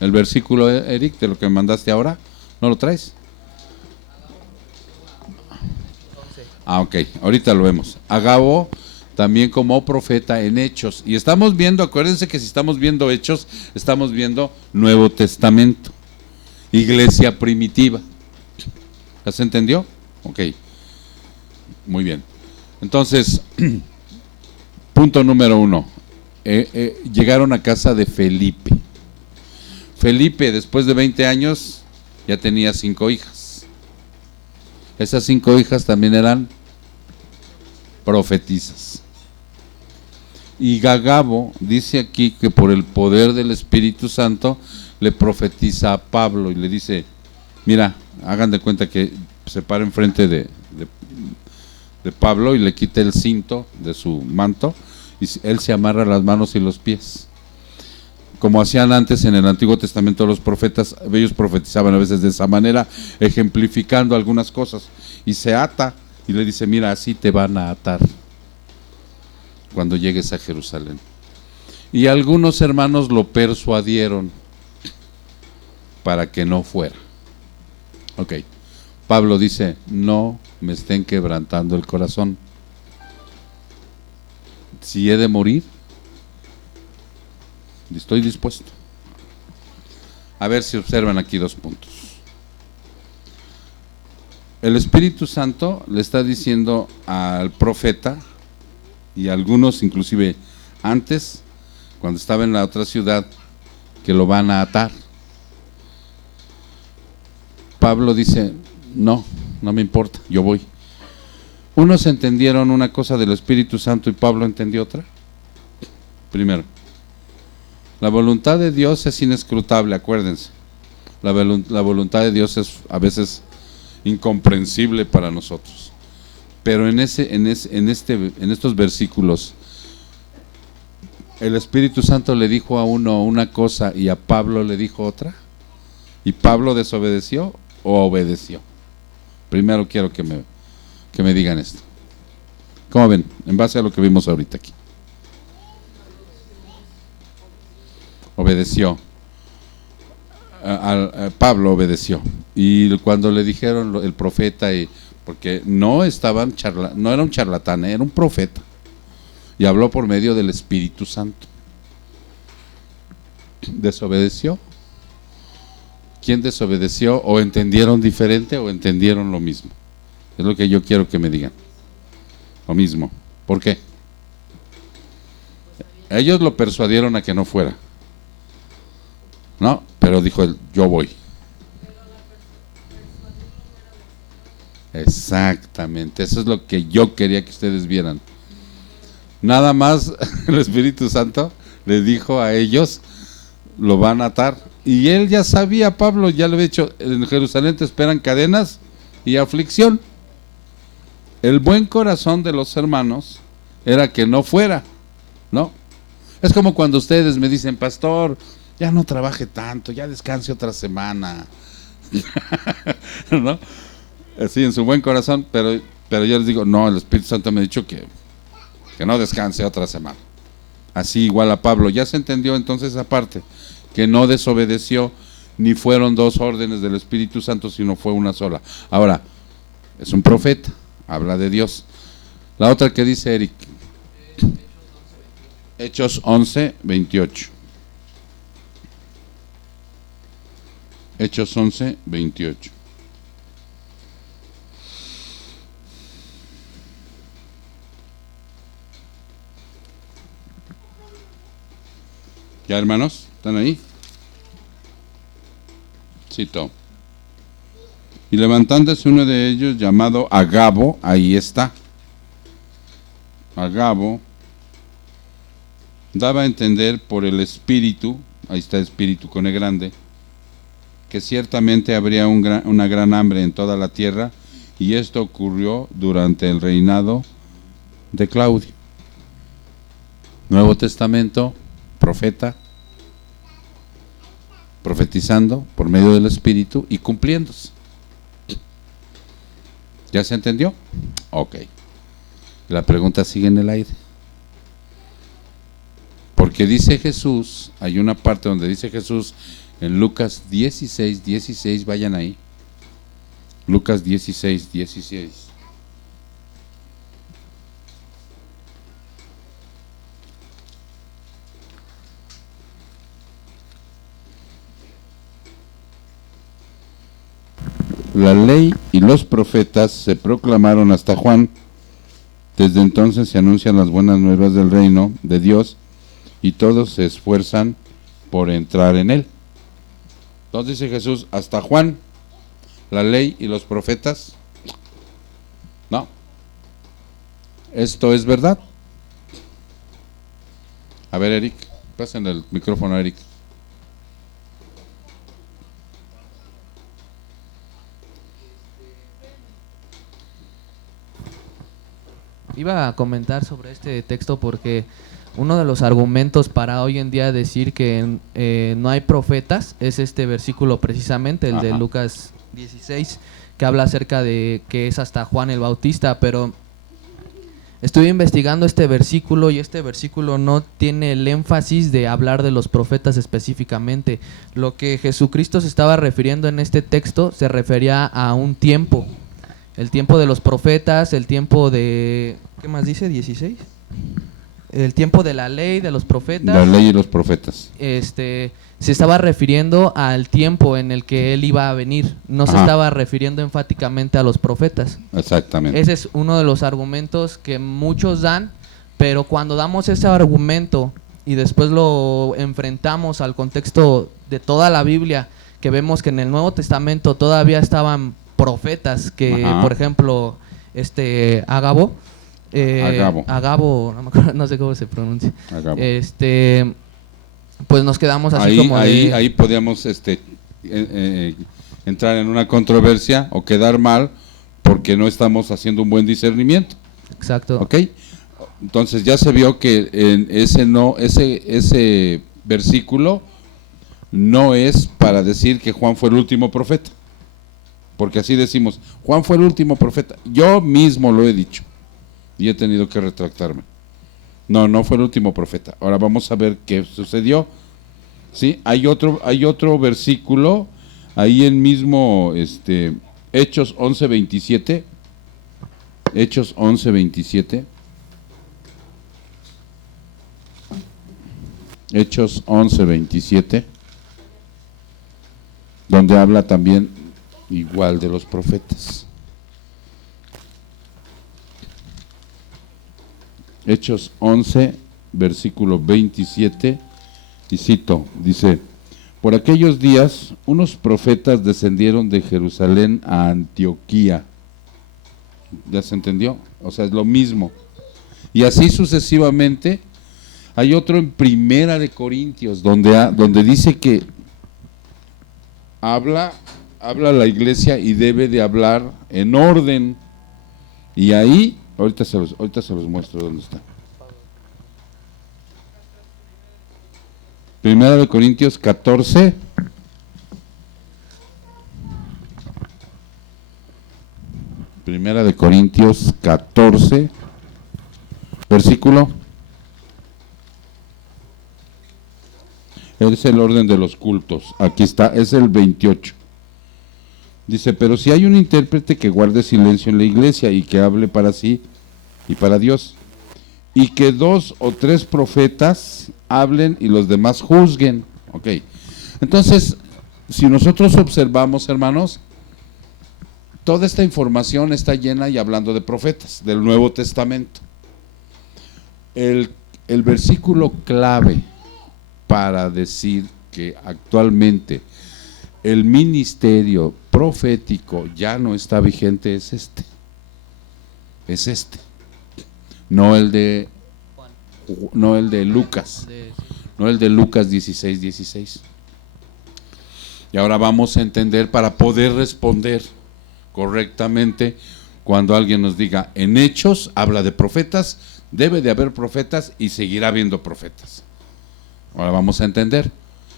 el versículo, Eric, de lo que me mandaste ahora. ¿No lo traes? Ok, ahorita lo vemos. Agabo también como profeta en Hechos. Y estamos viendo, acuérdense que si estamos viendo Hechos, estamos viendo Nuevo Testamento, iglesia primitiva. ¿Ya se entendió? Ok, muy bien. Entonces, punto número 1. Llegaron a casa de Felipe. Felipe, después de 20 años, ya tenía 5 hijas. Esas 5 hijas también eran profetisas. Y Agabo dice aquí que por el poder del Espíritu Santo le profetiza a Pablo y le dice: mira, hagan de cuenta que se para enfrente de Pablo y le quita el cinto de su manto y él se amarra las manos y los pies. Como hacían antes en el Antiguo Testamento los profetas, ellos profetizaban a veces de esa manera, ejemplificando algunas cosas, y se ata y le dice: mira, así te van a atar cuando llegues a Jerusalén. Y algunos hermanos lo persuadieron para que no fuera. Ok, Pablo dice: no me estén quebrantando el corazón. Si he de morir, estoy dispuesto. A ver si observan aquí 2 puntos. El Espíritu Santo le está diciendo al profeta, y a algunos inclusive antes, cuando estaba en la otra ciudad, que lo van a atar. Pablo dice: no me importa, yo voy. Unos entendieron una cosa del Espíritu Santo y Pablo entendió otra. Primero, la voluntad de Dios es inescrutable, acuérdense. La voluntad de Dios es a veces incomprensible para nosotros. Pero en estos versículos, el Espíritu Santo le dijo a uno una cosa y a Pablo le dijo otra. ¿Y Pablo desobedeció o obedeció? Primero quiero que me digan esto. ¿Cómo ven? En base a lo que vimos ahorita aquí. Obedeció. Pablo obedeció. Y cuando le dijeron el profeta, porque no era un charlatán, era un profeta. Y habló por medio del Espíritu Santo. ¿Desobedeció? ¿Quién desobedeció? ¿O entendieron diferente o entendieron lo mismo? Es lo que yo quiero que me digan. Lo mismo. ¿Por qué? Ellos lo persuadieron a que no fuera. No, pero dijo él: yo voy. Exactamente, eso es lo que yo quería que ustedes vieran. Nada más el Espíritu Santo le dijo a ellos: lo van a atar. Y él ya sabía, Pablo ya lo había dicho: en Jerusalén te esperan cadenas y aflicción. El buen corazón de los hermanos era que no fuera, ¿no? Es como cuando ustedes me dicen: pastor, ya no trabaje tanto, ya descanse otra semana. ¿No? Así en su buen corazón, pero yo les digo: no, el Espíritu Santo me ha dicho que no descanse otra semana. Así igual a Pablo, ya se entendió entonces esa parte, que no desobedeció, ni fueron dos órdenes del Espíritu Santo, sino fue una sola. Ahora, es un profeta, habla de Dios. La otra que dice Eric. Hechos 11, 28. Hechos 11, 28. ¿Ya, hermanos? ¿Están ahí? Cito. Y levantándose uno de ellos llamado Agabo, ahí está. Agabo daba a entender por el Espíritu, ahí está Espíritu con E grande, que ciertamente habría una gran hambre en toda la tierra, y esto ocurrió durante el reinado de Claudio. Nuevo Testamento, profeta, profetizando por medio del Espíritu y cumpliéndose. ¿Ya se entendió? Ok. La pregunta sigue en el aire. Porque dice Jesús, hay una parte donde dice Jesús en Lucas 16, 16, vayan ahí. Lucas 16, 16. La ley y los profetas se proclamaron hasta Juan. Desde entonces se anuncian las buenas nuevas del reino de Dios y todos se esfuerzan por entrar en él. Entonces dice Jesús, hasta Juan, la ley y los profetas. No. Esto es verdad. A ver, Eric, pasen el micrófono a Eric. Iba a comentar sobre este texto porque uno de los argumentos para hoy en día decir que no hay profetas es este versículo precisamente, el de Lucas 16, que habla acerca de que es hasta Juan el Bautista, pero estuve investigando este versículo y este versículo no tiene el énfasis de hablar de los profetas específicamente. Lo que Jesucristo se estaba refiriendo en este texto se refería a un tiempo. El tiempo de los profetas, el tiempo de... ¿Qué más dice? ¿16? El tiempo de la ley, de los profetas. La ley y los profetas. Se estaba refiriendo al tiempo en el que él iba a venir. No se estaba refiriendo enfáticamente a los profetas. Exactamente. Ese es uno de los argumentos que muchos dan, pero cuando damos ese argumento y después lo enfrentamos al contexto de toda la Biblia, que vemos que en el Nuevo Testamento todavía estaban profetas que, por ejemplo, Agabo, no me acuerdo, no sé cómo se pronuncia. Agabo. Pues nos quedamos así ahí, como ahí podíamos entrar en una controversia o quedar mal porque no estamos haciendo un buen discernimiento. Exacto. ¿Ok? Entonces ya se vio que en ese versículo no es para decir que Juan fue el último profeta. Porque así decimos, Juan fue el último profeta. Yo mismo lo he dicho y he tenido que retractarme. No fue el último profeta. Ahora vamos a ver qué sucedió. ¿Sí? Hay otro versículo ahí en mismo Hechos 11:27. Hechos 11:27. Hechos 11:27, donde habla también igual de los profetas. Hechos 11, versículo 27, y cito, dice: por aquellos días unos profetas descendieron de Jerusalén a Antioquía. ¿Ya se entendió? O sea, es lo mismo. Y así sucesivamente. Hay otro en Primera de Corintios, donde dice que habla la iglesia y debe de hablar en orden. Y ahí, ahorita se los muestro dónde está. Primera de Corintios 14. Primera de Corintios 14, versículo. Es el orden de los cultos. Aquí está, es el 28. Dice, pero si hay un intérprete que guarde silencio en la iglesia y que hable para sí y para Dios, y que 2 o 3 profetas hablen y los demás juzguen. Ok. Entonces, si nosotros observamos, hermanos, toda esta información está llena y hablando de profetas, del Nuevo Testamento. El versículo clave para decir que actualmente el ministerio profético ya no está vigente es este. Es este. No el de Lucas. No el de Lucas 16:16. Y ahora vamos a entender para poder responder correctamente cuando alguien nos diga, en Hechos habla de profetas, debe de haber profetas y seguirá habiendo profetas. Ahora vamos a entender.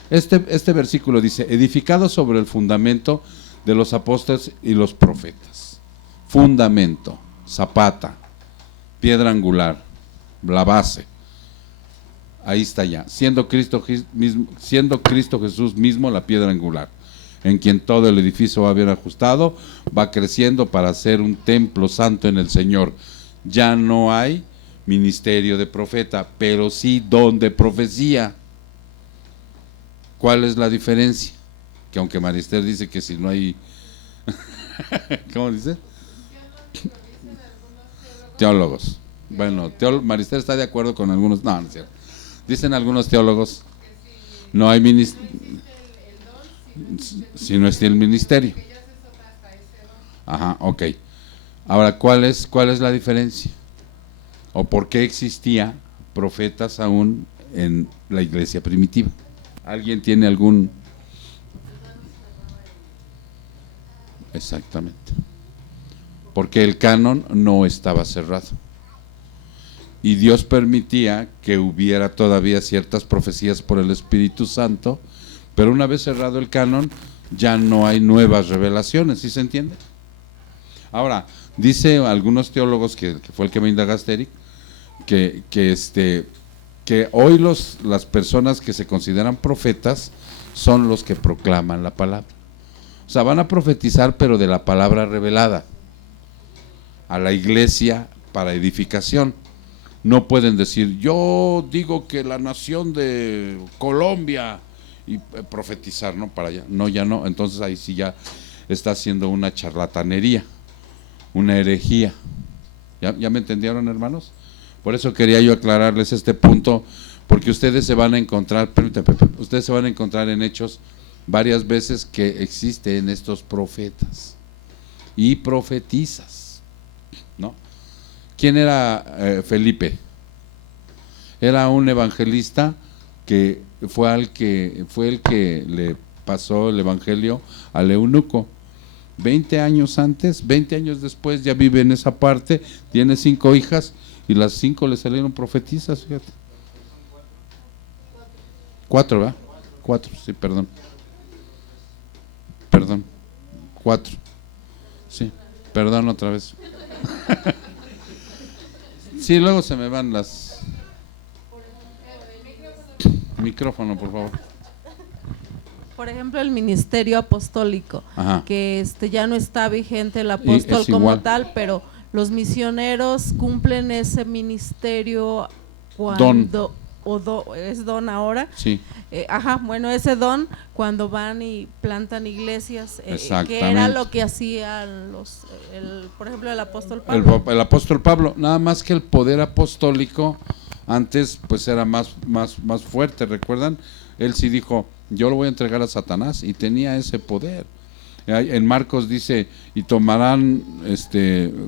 Este versículo dice, edificado sobre el fundamento de los apóstoles y los profetas. Fundamento, zapata, piedra angular, la base. Ahí está ya, siendo Cristo Jesús mismo la piedra angular, en quien todo el edificio va bien ajustado, va creciendo para ser un templo santo en el Señor. Ya no hay ministerio de profeta, pero sí don de profecía. ¿Cuál es la diferencia? Que aunque Marister dice que si no hay... ¿Cómo dice? Teólogos. Bueno, Marister está de acuerdo con algunos... No, no es cierto. Dicen algunos teólogos, no hay ministerio, si no está el ministerio. Ajá, ok. Ahora, ¿cuál es la diferencia? ¿O por qué existía profetas aún en la iglesia primitiva? ¿Alguien tiene algún...? Exactamente. Porque el canon no estaba cerrado. Y Dios permitía que hubiera todavía ciertas profecías por el Espíritu Santo, pero una vez cerrado el canon, ya no hay nuevas revelaciones, ¿sí se entiende? Ahora, dice algunos teólogos, que fue el que me indagaste, Eric, que hoy las personas que se consideran profetas son los que proclaman la palabra. O sea, van a profetizar, pero de la palabra revelada a la iglesia para edificación. No pueden decir, yo digo que la nación de Colombia, y profetizar, ¿no? Para allá. No, ya no. Entonces ahí sí ya está haciendo una charlatanería, una herejía. ¿Ya me entendieron, hermanos? Por eso quería yo aclararles este punto, porque ustedes se van a encontrar, ustedes se van a encontrar en Hechos varias veces que existen estos profetas y profetizas, ¿no? ¿Quién era Felipe? Era un evangelista que fue el que le pasó el evangelio al eunuco. 20 años antes, 20 años después ya vive en esa parte, tiene 5 hijas y las 5 le salieron profetizas, fíjate. 4, ¿verdad? 4, sí, perdón. 4. Sí, perdón otra vez. Sí, luego se me van las... Micrófono, por favor. Por ejemplo, el ministerio apostólico, Ajá. que ya no está vigente el apóstol como igual. tal, pero los misioneros cumplen ese ministerio cuando es don ahora. Sí. Bueno, ese don cuando van y plantan iglesias, que era lo que hacían por ejemplo, el apóstol Pablo. El apóstol Pablo, nada más que el poder apostólico antes pues era más fuerte, ¿recuerdan? Él sí dijo, yo lo voy a entregar a Satanás, y tenía ese poder. En Marcos dice, y tomarán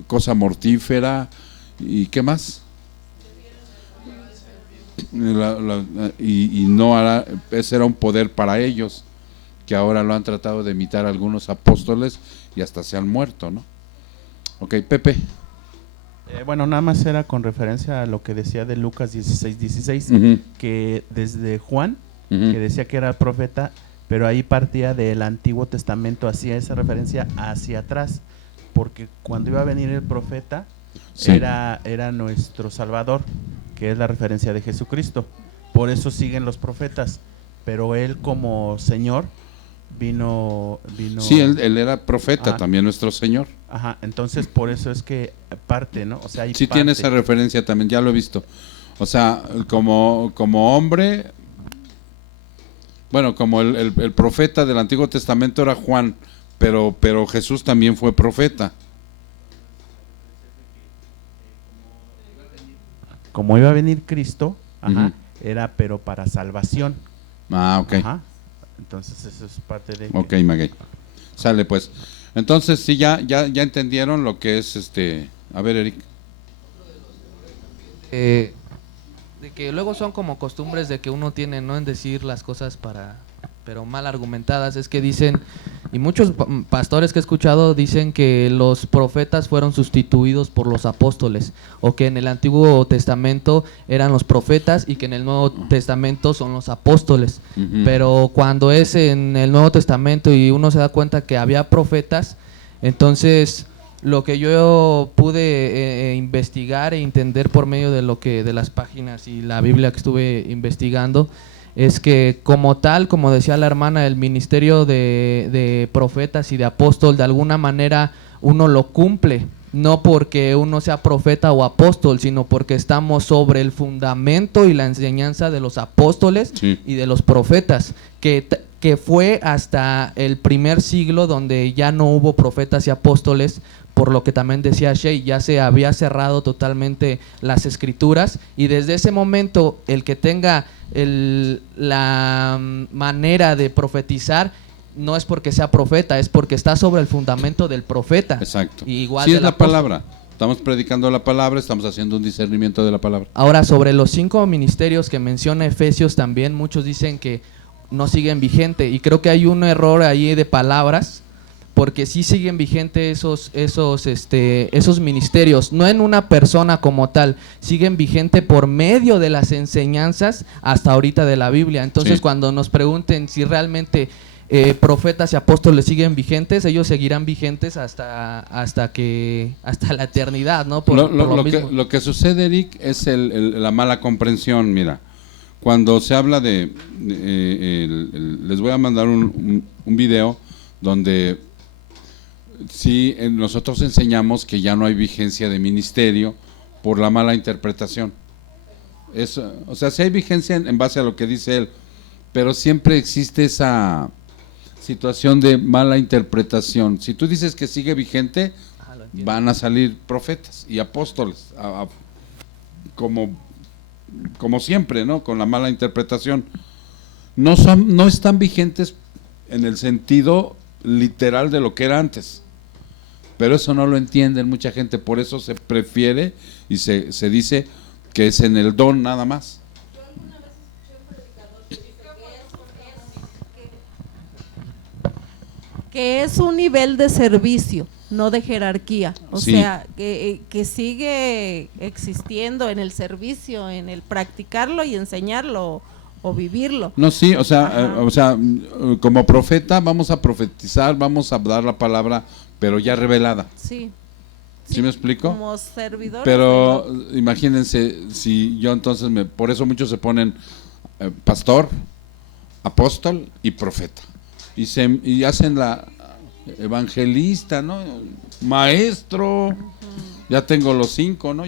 cosa mortífera, y ¿qué más? Y no hará, ese era un poder para ellos, que ahora lo han tratado de imitar algunos apóstoles y hasta se han muerto, ¿no? Ok, Pepe. Bueno, nada más era con referencia a lo que decía de Lucas 16:16, Uh-huh. que desde Juan, Uh-huh. que decía que era profeta, pero ahí partía del Antiguo Testamento, hacía esa referencia hacia atrás, porque cuando iba a venir el profeta, Sí. era nuestro Salvador, que es la referencia de Jesucristo. Por eso siguen los profetas, pero él como Señor vino... Sí, él era profeta también, nuestro Señor. Ajá, entonces por eso es que parte, ¿no? O sea, hay sí parte. Tiene esa referencia también, ya lo he visto. O sea, como hombre, bueno, como el profeta del Antiguo Testamento era Juan, pero Jesús también fue profeta. Como iba a venir Cristo, era pero para salvación. Ah, ok. Ajá. Entonces eso es parte de... Ok, Maguey. Sale pues. Entonces sí, ya entendieron lo que es A ver, Eric. De que luego son como costumbres de que uno tiene, ¿no? En decir las cosas pero mal argumentadas. Es que dicen, y muchos pastores que he escuchado dicen que los profetas fueron sustituidos por los apóstoles, o que en el Antiguo Testamento eran los profetas y que en el Nuevo Testamento son los apóstoles. Pero cuando es en el Nuevo Testamento y uno se da cuenta que había profetas, entonces lo que yo pude investigar e entender por medio de las páginas y la Biblia que estuve investigando, es que como tal, como decía la hermana, el ministerio de profetas y de apóstol, de alguna manera uno lo cumple, no porque uno sea profeta o apóstol, sino porque estamos sobre el fundamento y la enseñanza de los apóstoles y de los profetas, que fue hasta el primer siglo donde ya no hubo profetas y apóstoles, por lo que también decía Shea, ya se había cerrado totalmente las escrituras, y desde ese momento el que tenga la manera de profetizar no es porque sea profeta, es porque está sobre el fundamento del profeta. Exacto. Y igual sí, es la apóstol. palabra. Estamos predicando la palabra, estamos haciendo un discernimiento de la palabra. Ahora, sobre los 5 ministerios que menciona Efesios también, muchos dicen que no siguen vigente, y creo que hay un error ahí de palabras, porque sí siguen vigentes esos ministerios, no en una persona como tal, siguen vigente por medio de las enseñanzas hasta ahorita de la Biblia. Entonces, cuando nos pregunten si realmente profetas y apóstoles siguen vigentes, ellos seguirán vigentes hasta la eternidad, ¿no? Lo que sucede, Eric, es la mala comprensión. Mira, cuando se habla les voy a mandar un video donde sí, nosotros enseñamos que ya no hay vigencia de ministerio por la mala interpretación. O sea, sí hay vigencia en base a lo que dice él, pero siempre existe esa situación de mala interpretación. Si tú dices que sigue vigente, van a salir profetas y apóstoles, como siempre, ¿no? Con la mala interpretación. No están vigentes en el sentido literal de lo que era antes. Pero eso no lo entienden mucha gente, por eso se prefiere y se dice que es en el don nada más. Yo alguna vez escuché un predicador que dice que es un nivel de servicio, no de jerarquía. O sea, que sigue existiendo en el servicio, en el practicarlo y enseñarlo o vivirlo. No, sí, o sea, como profeta vamos a profetizar, vamos a dar la palabra, pero ya revelada. Sí. ¿Sí me explico? Como servidores. Pero imagínense, si yo entonces por eso muchos se ponen pastor, apóstol y profeta. Y hacen la evangelista, ¿no? Maestro. Ya tengo los 5, ¿no?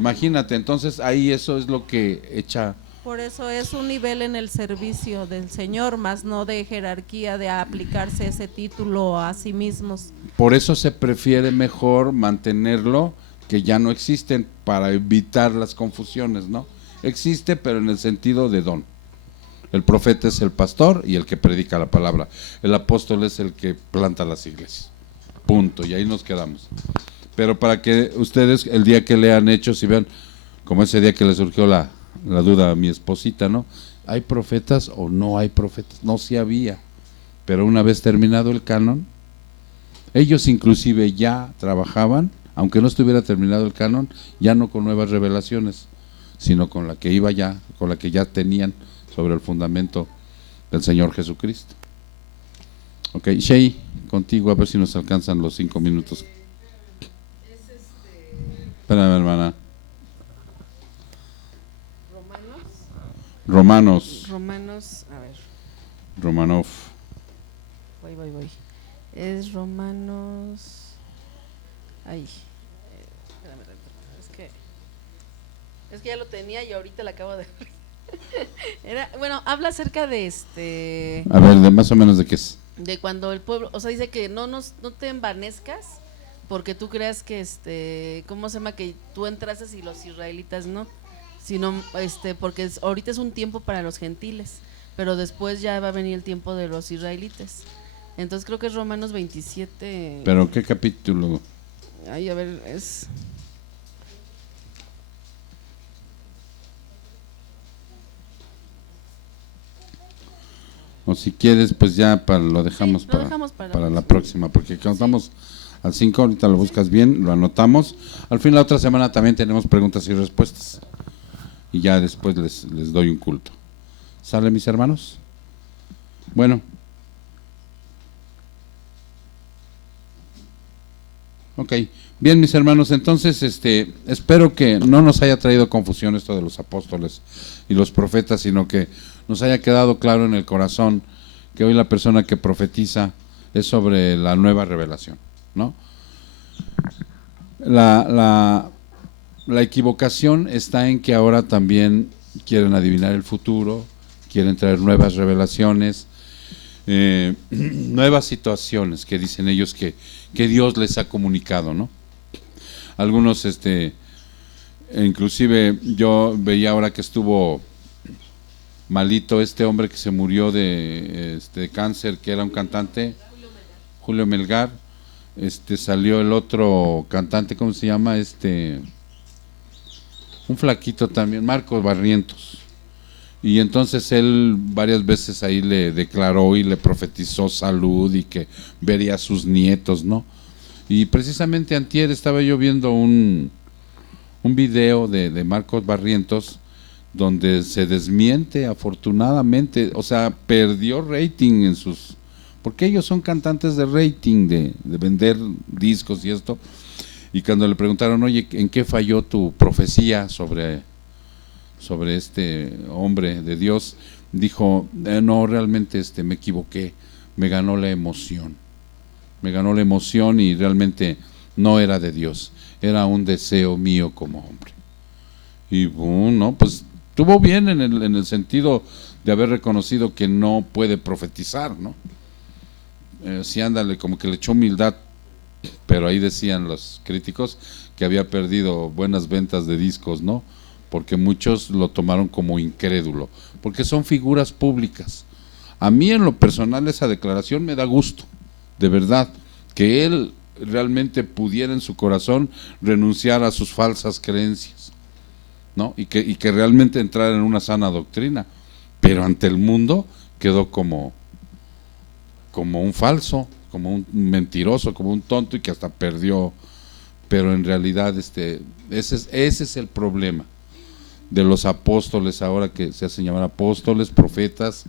Imagínate, entonces ahí eso es lo que echa. Por eso es un nivel en el servicio del Señor, más no de jerarquía, de aplicarse ese título a sí mismos. Por eso se prefiere mejor mantenerlo, que ya no existen, para evitar las confusiones, ¿no? Existe, pero en el sentido de don. El profeta es el pastor y el que predica la palabra. El apóstol es el que planta las iglesias. Punto, y ahí nos quedamos. Pero para que ustedes, el día que lean Hechos y vean, como ese día que le surgió la duda a mi esposita, ¿no? ¿Hay profetas o no hay profetas? No, sí había, pero una vez terminado el canon, ellos inclusive ya trabajaban, aunque no estuviera terminado el canon, ya no con nuevas revelaciones, sino con la que iba ya, con la que ya tenían sobre el fundamento del Señor Jesucristo. Ok, Shea, contigo a ver si nos alcanzan los 5 minutos. Espérame, hermana. Romanos, Romanos, a ver. Romanov. Voy. Es Romanos. Ahí. Espérame tantito. Es que ya lo tenía y ahorita lo acabo de ver. Habla acerca de A ver, de más o menos de qué es. de cuando el pueblo, o sea, dice que no te envanezcas porque tú creas que ¿cómo se llama? Que tú entrases y los israelitas no, sino porque ahorita es un tiempo para los gentiles, pero después ya va a venir el tiempo de los israelitas. Entonces creo que es Romanos 27. ¿Pero qué capítulo? Ay, a ver, es O si quieres, pues ya lo dejamos, Sí, lo para, dejamos para para la la próxima, porque contamos al 5, ahorita lo buscas bien, lo anotamos. Al fin, la otra semana también tenemos preguntas y respuestas. Y ya después les doy un culto. ¿Sale, mis hermanos? Bueno. Ok, bien, mis hermanos, entonces espero que no nos haya traído confusión esto de los apóstoles y los profetas, sino que nos haya quedado claro en el corazón que hoy la persona que profetiza es sobre la nueva revelación, ¿no? La equivocación está en que ahora también quieren adivinar el futuro, quieren traer nuevas revelaciones, nuevas situaciones que dicen ellos que Dios les ha comunicado, ¿no? Algunos, inclusive yo veía ahora que estuvo malito este hombre que se murió de cáncer, que era un cantante, Julio Melgar, salió el otro cantante, ¿cómo se llama? Un flaquito también, Marcos Barrientos. Y entonces él varias veces ahí le declaró y le profetizó salud y que vería a sus nietos, ¿no? Y precisamente antier estaba yo viendo un video de Marcos Barrientos donde se desmiente afortunadamente, o sea, perdió rating en sus, porque ellos son cantantes de rating, de vender discos y esto, y cuando le preguntaron, oye, ¿en qué falló tu profecía sobre este hombre de Dios? Dijo, no, realmente me equivoqué, me ganó la emoción y realmente no era de Dios, era un deseo mío como hombre. Y bueno, pues estuvo bien en el sentido de haber reconocido que no puede profetizar, ¿no? Sí, ándale, como que le echó humildad, pero ahí decían los críticos que había perdido buenas ventas de discos, ¿no? Porque muchos lo tomaron como incrédulo, porque son figuras públicas. A mí en lo personal esa declaración me da gusto, de verdad, que él realmente pudiera en su corazón renunciar a sus falsas creencias, ¿no? Y que realmente entrar en una sana doctrina, pero ante el mundo quedó como un falso, como un mentiroso, como un tonto y que hasta perdió. Pero en realidad ese es el problema de los apóstoles ahora, que se hacen llamar apóstoles, profetas,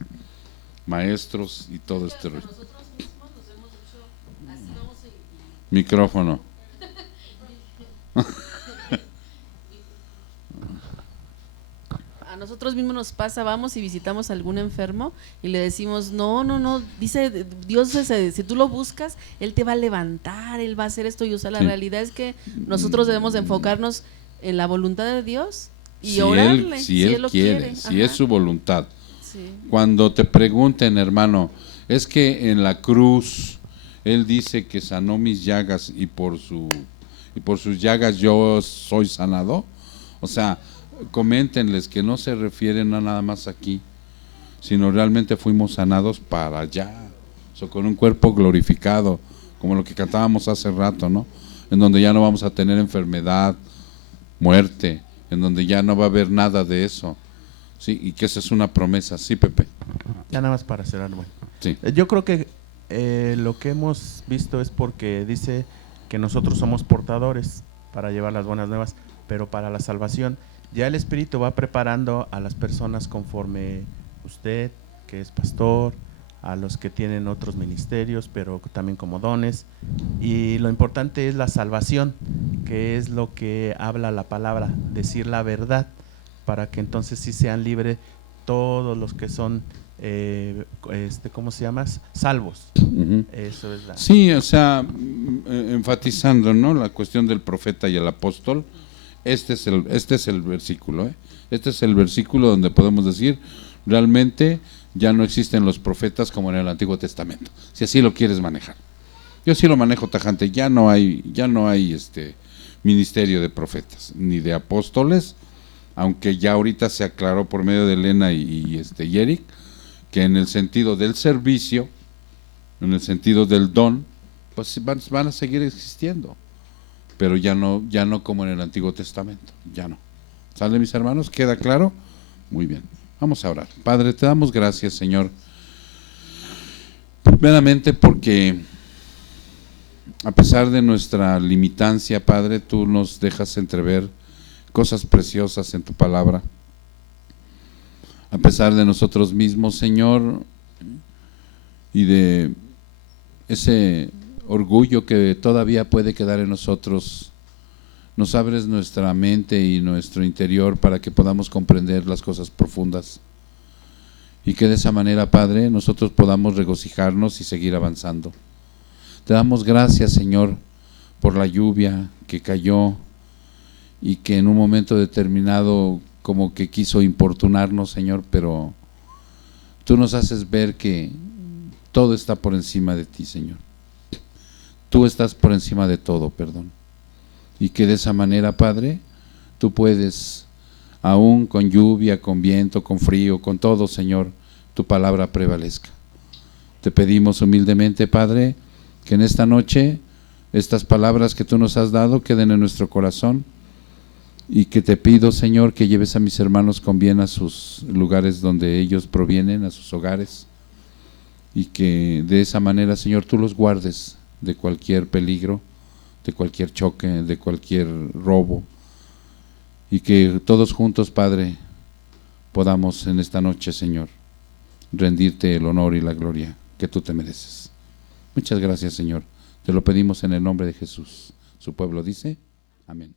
maestros y todo este rollo. Micrófono. A nosotros mismos nos pasa, vamos y visitamos a algún enfermo y le decimos, no, dice Dios, si tú lo buscas, Él te va a levantar, Él va a hacer esto. Y la realidad es que nosotros debemos de enfocarnos en la voluntad de Dios y orarle, si Él lo quiere, si es su voluntad. Sí. Cuando te pregunten, hermano, es que en la cruz Él dice que sanó mis llagas y por sus llagas yo soy sanado. O sea, coméntenles que no se refieren a nada más aquí, sino realmente fuimos sanados para allá, o sea, con un cuerpo glorificado, como lo que cantábamos hace rato, ¿no? En donde ya no vamos a tener enfermedad, muerte, en donde ya no va a haber nada de eso, sí, y que esa es una promesa, sí, Pepe. Ya nada más para cerrar, bueno. Sí. Yo creo que lo que hemos visto es porque dice que nosotros somos portadores para llevar las buenas nuevas, pero para la salvación ya el Espíritu va preparando a las personas conforme usted, que es pastor, a los que tienen otros ministerios, pero también como dones. Y lo importante es la salvación, que es lo que habla la palabra, decir la verdad, para que entonces sí sean libres todos los que son ¿cómo se llama? Salvos. Ujú. Eso es la... Sí, o sea, enfatizando, ¿no?, la cuestión del profeta y el apóstol. Este es el versículo, ¿eh? Este es el versículo donde podemos decir, realmente ya no existen los profetas como en el Antiguo Testamento, si así lo quieres manejar. Yo sí lo manejo tajante, ya no hay ministerio de profetas ni de apóstoles, aunque ya ahorita se aclaró por medio de Elena y Eric, que en el sentido del servicio, en el sentido del don, pues van a seguir existiendo, pero ya no como en el Antiguo Testamento, ya no. ¿Sale, mis hermanos? ¿Queda claro? Muy bien, vamos a orar. Padre, te damos gracias, Señor, primeramente porque a pesar de nuestra limitancia, Padre, tú nos dejas entrever cosas preciosas en tu palabra. A pesar de nosotros mismos, Señor, y de ese orgullo que todavía puede quedar en nosotros, nos abres nuestra mente y nuestro interior para que podamos comprender las cosas profundas y que de esa manera, Padre, nosotros podamos regocijarnos y seguir avanzando. Te damos gracias, Señor, por la lluvia que cayó y que en un momento determinado como que quiso importunarnos, Señor, pero tú nos haces ver que todo está por encima de ti, Señor. Tú estás por encima de todo, perdón. Y que de esa manera, Padre, tú puedes, aún con lluvia, con viento, con frío, con todo, Señor, tu palabra prevalezca. Te pedimos humildemente, Padre, que en esta noche estas palabras que tú nos has dado queden en nuestro corazón, y que te pido, Señor, que lleves a mis hermanos con bien a sus lugares donde ellos provienen, a sus hogares, y que de esa manera, Señor, tú los guardes de cualquier peligro, de cualquier choque, de cualquier robo, y que todos juntos, Padre, podamos en esta noche, Señor, rendirte el honor y la gloria que tú te mereces. Muchas gracias, Señor. Te lo pedimos en el nombre de Jesús. Su pueblo dice, amén.